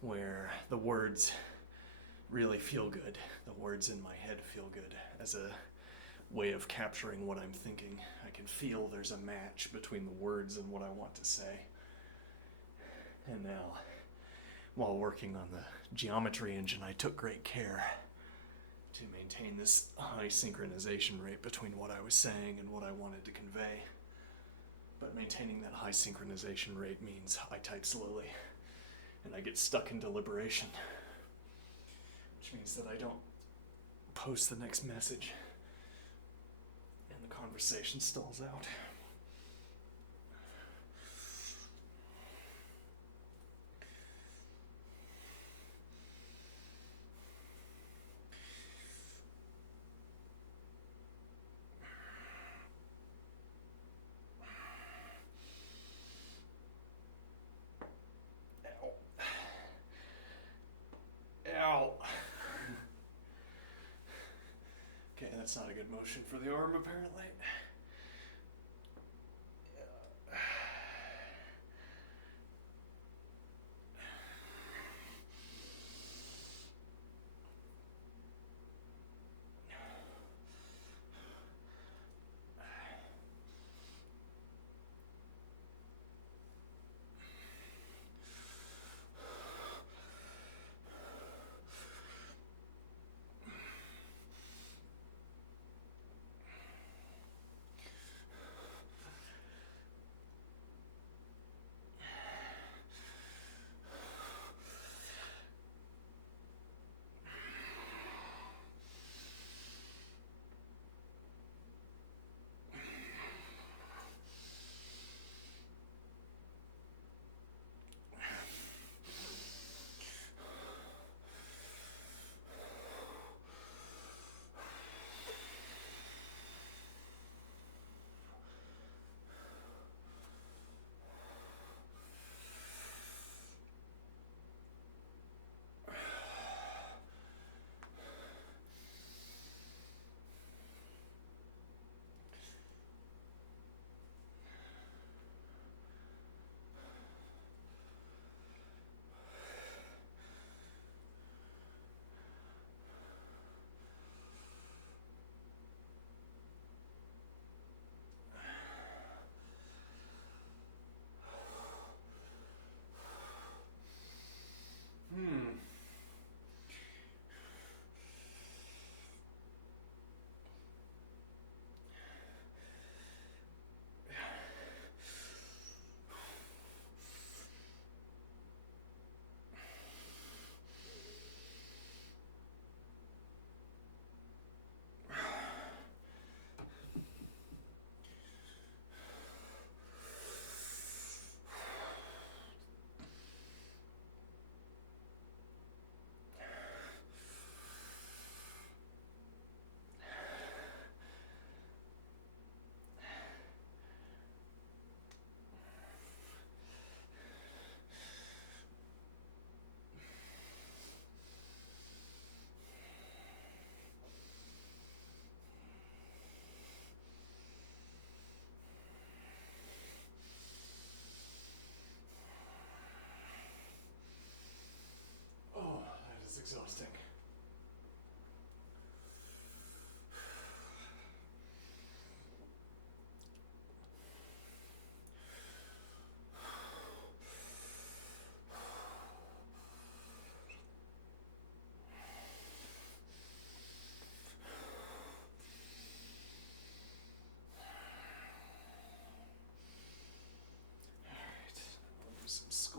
where the words really feel good. The words in my head feel good as a way of capturing what I'm thinking. I can feel there's a match between the words and what I want to say. And now, while working on the geometry engine, I took great care to maintain this high synchronization rate between what I was saying and what I wanted to convey. But maintaining that high synchronization rate means I type slowly, and I get stuck in deliberation, which means that I don't post the next message, and the conversation stalls out. Ow. Okay, that's not a good motion for the arm, apparently.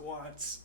squats.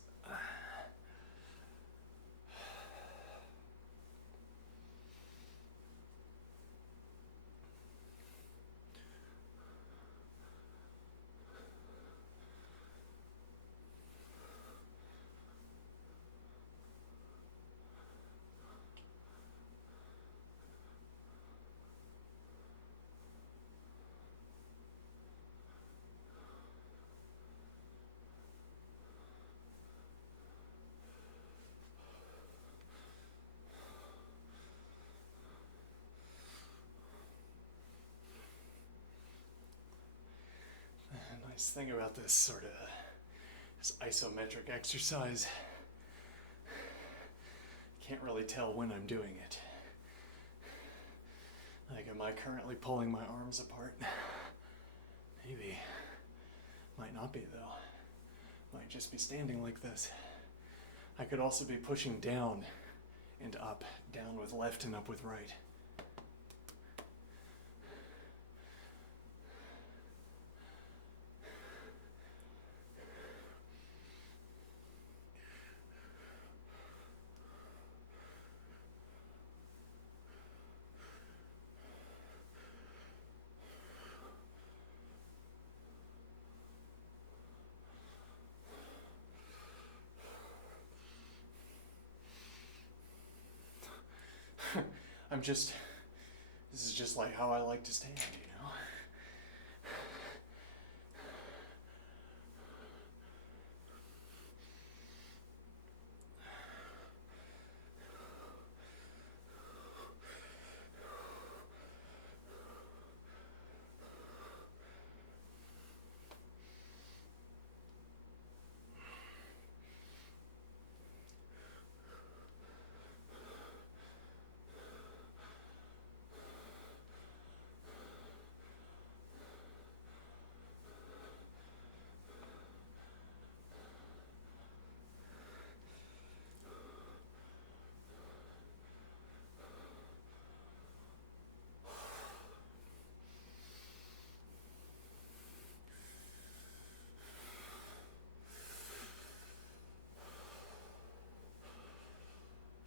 Nice thing about this isometric exercise, can't really tell when I'm doing it. Like, am I currently pulling my arms apart? Maybe. Might not be though. Might just be standing like this. I could also be pushing down and up, down with left and up with right. This is just like how I like to stand, you know?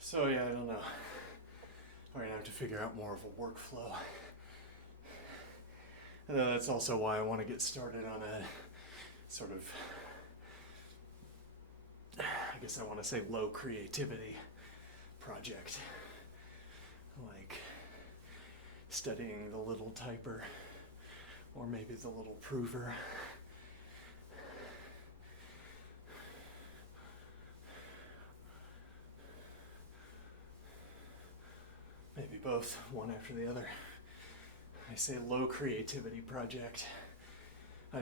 So yeah, I don't know. I'm gonna have to figure out more of a workflow. And that's also why I want to get started on a sort of, I guess I want to say low creativity project. Like studying the little typer, or maybe the little prover. Maybe both, one after the other. I say low creativity project. I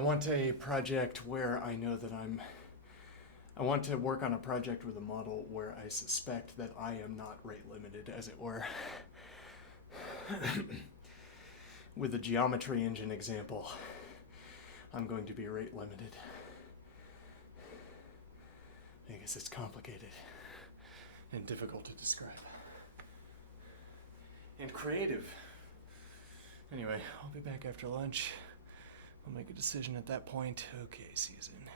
want a project where I know that I want to work on a project with a model where I suspect that I am not rate limited, as it were. With the geometry engine example, I'm going to be rate limited. I guess it's complicated and difficult to describe. And creative. Anyway, I'll be back after lunch. I'll make a decision at that point. Okay, see you soon.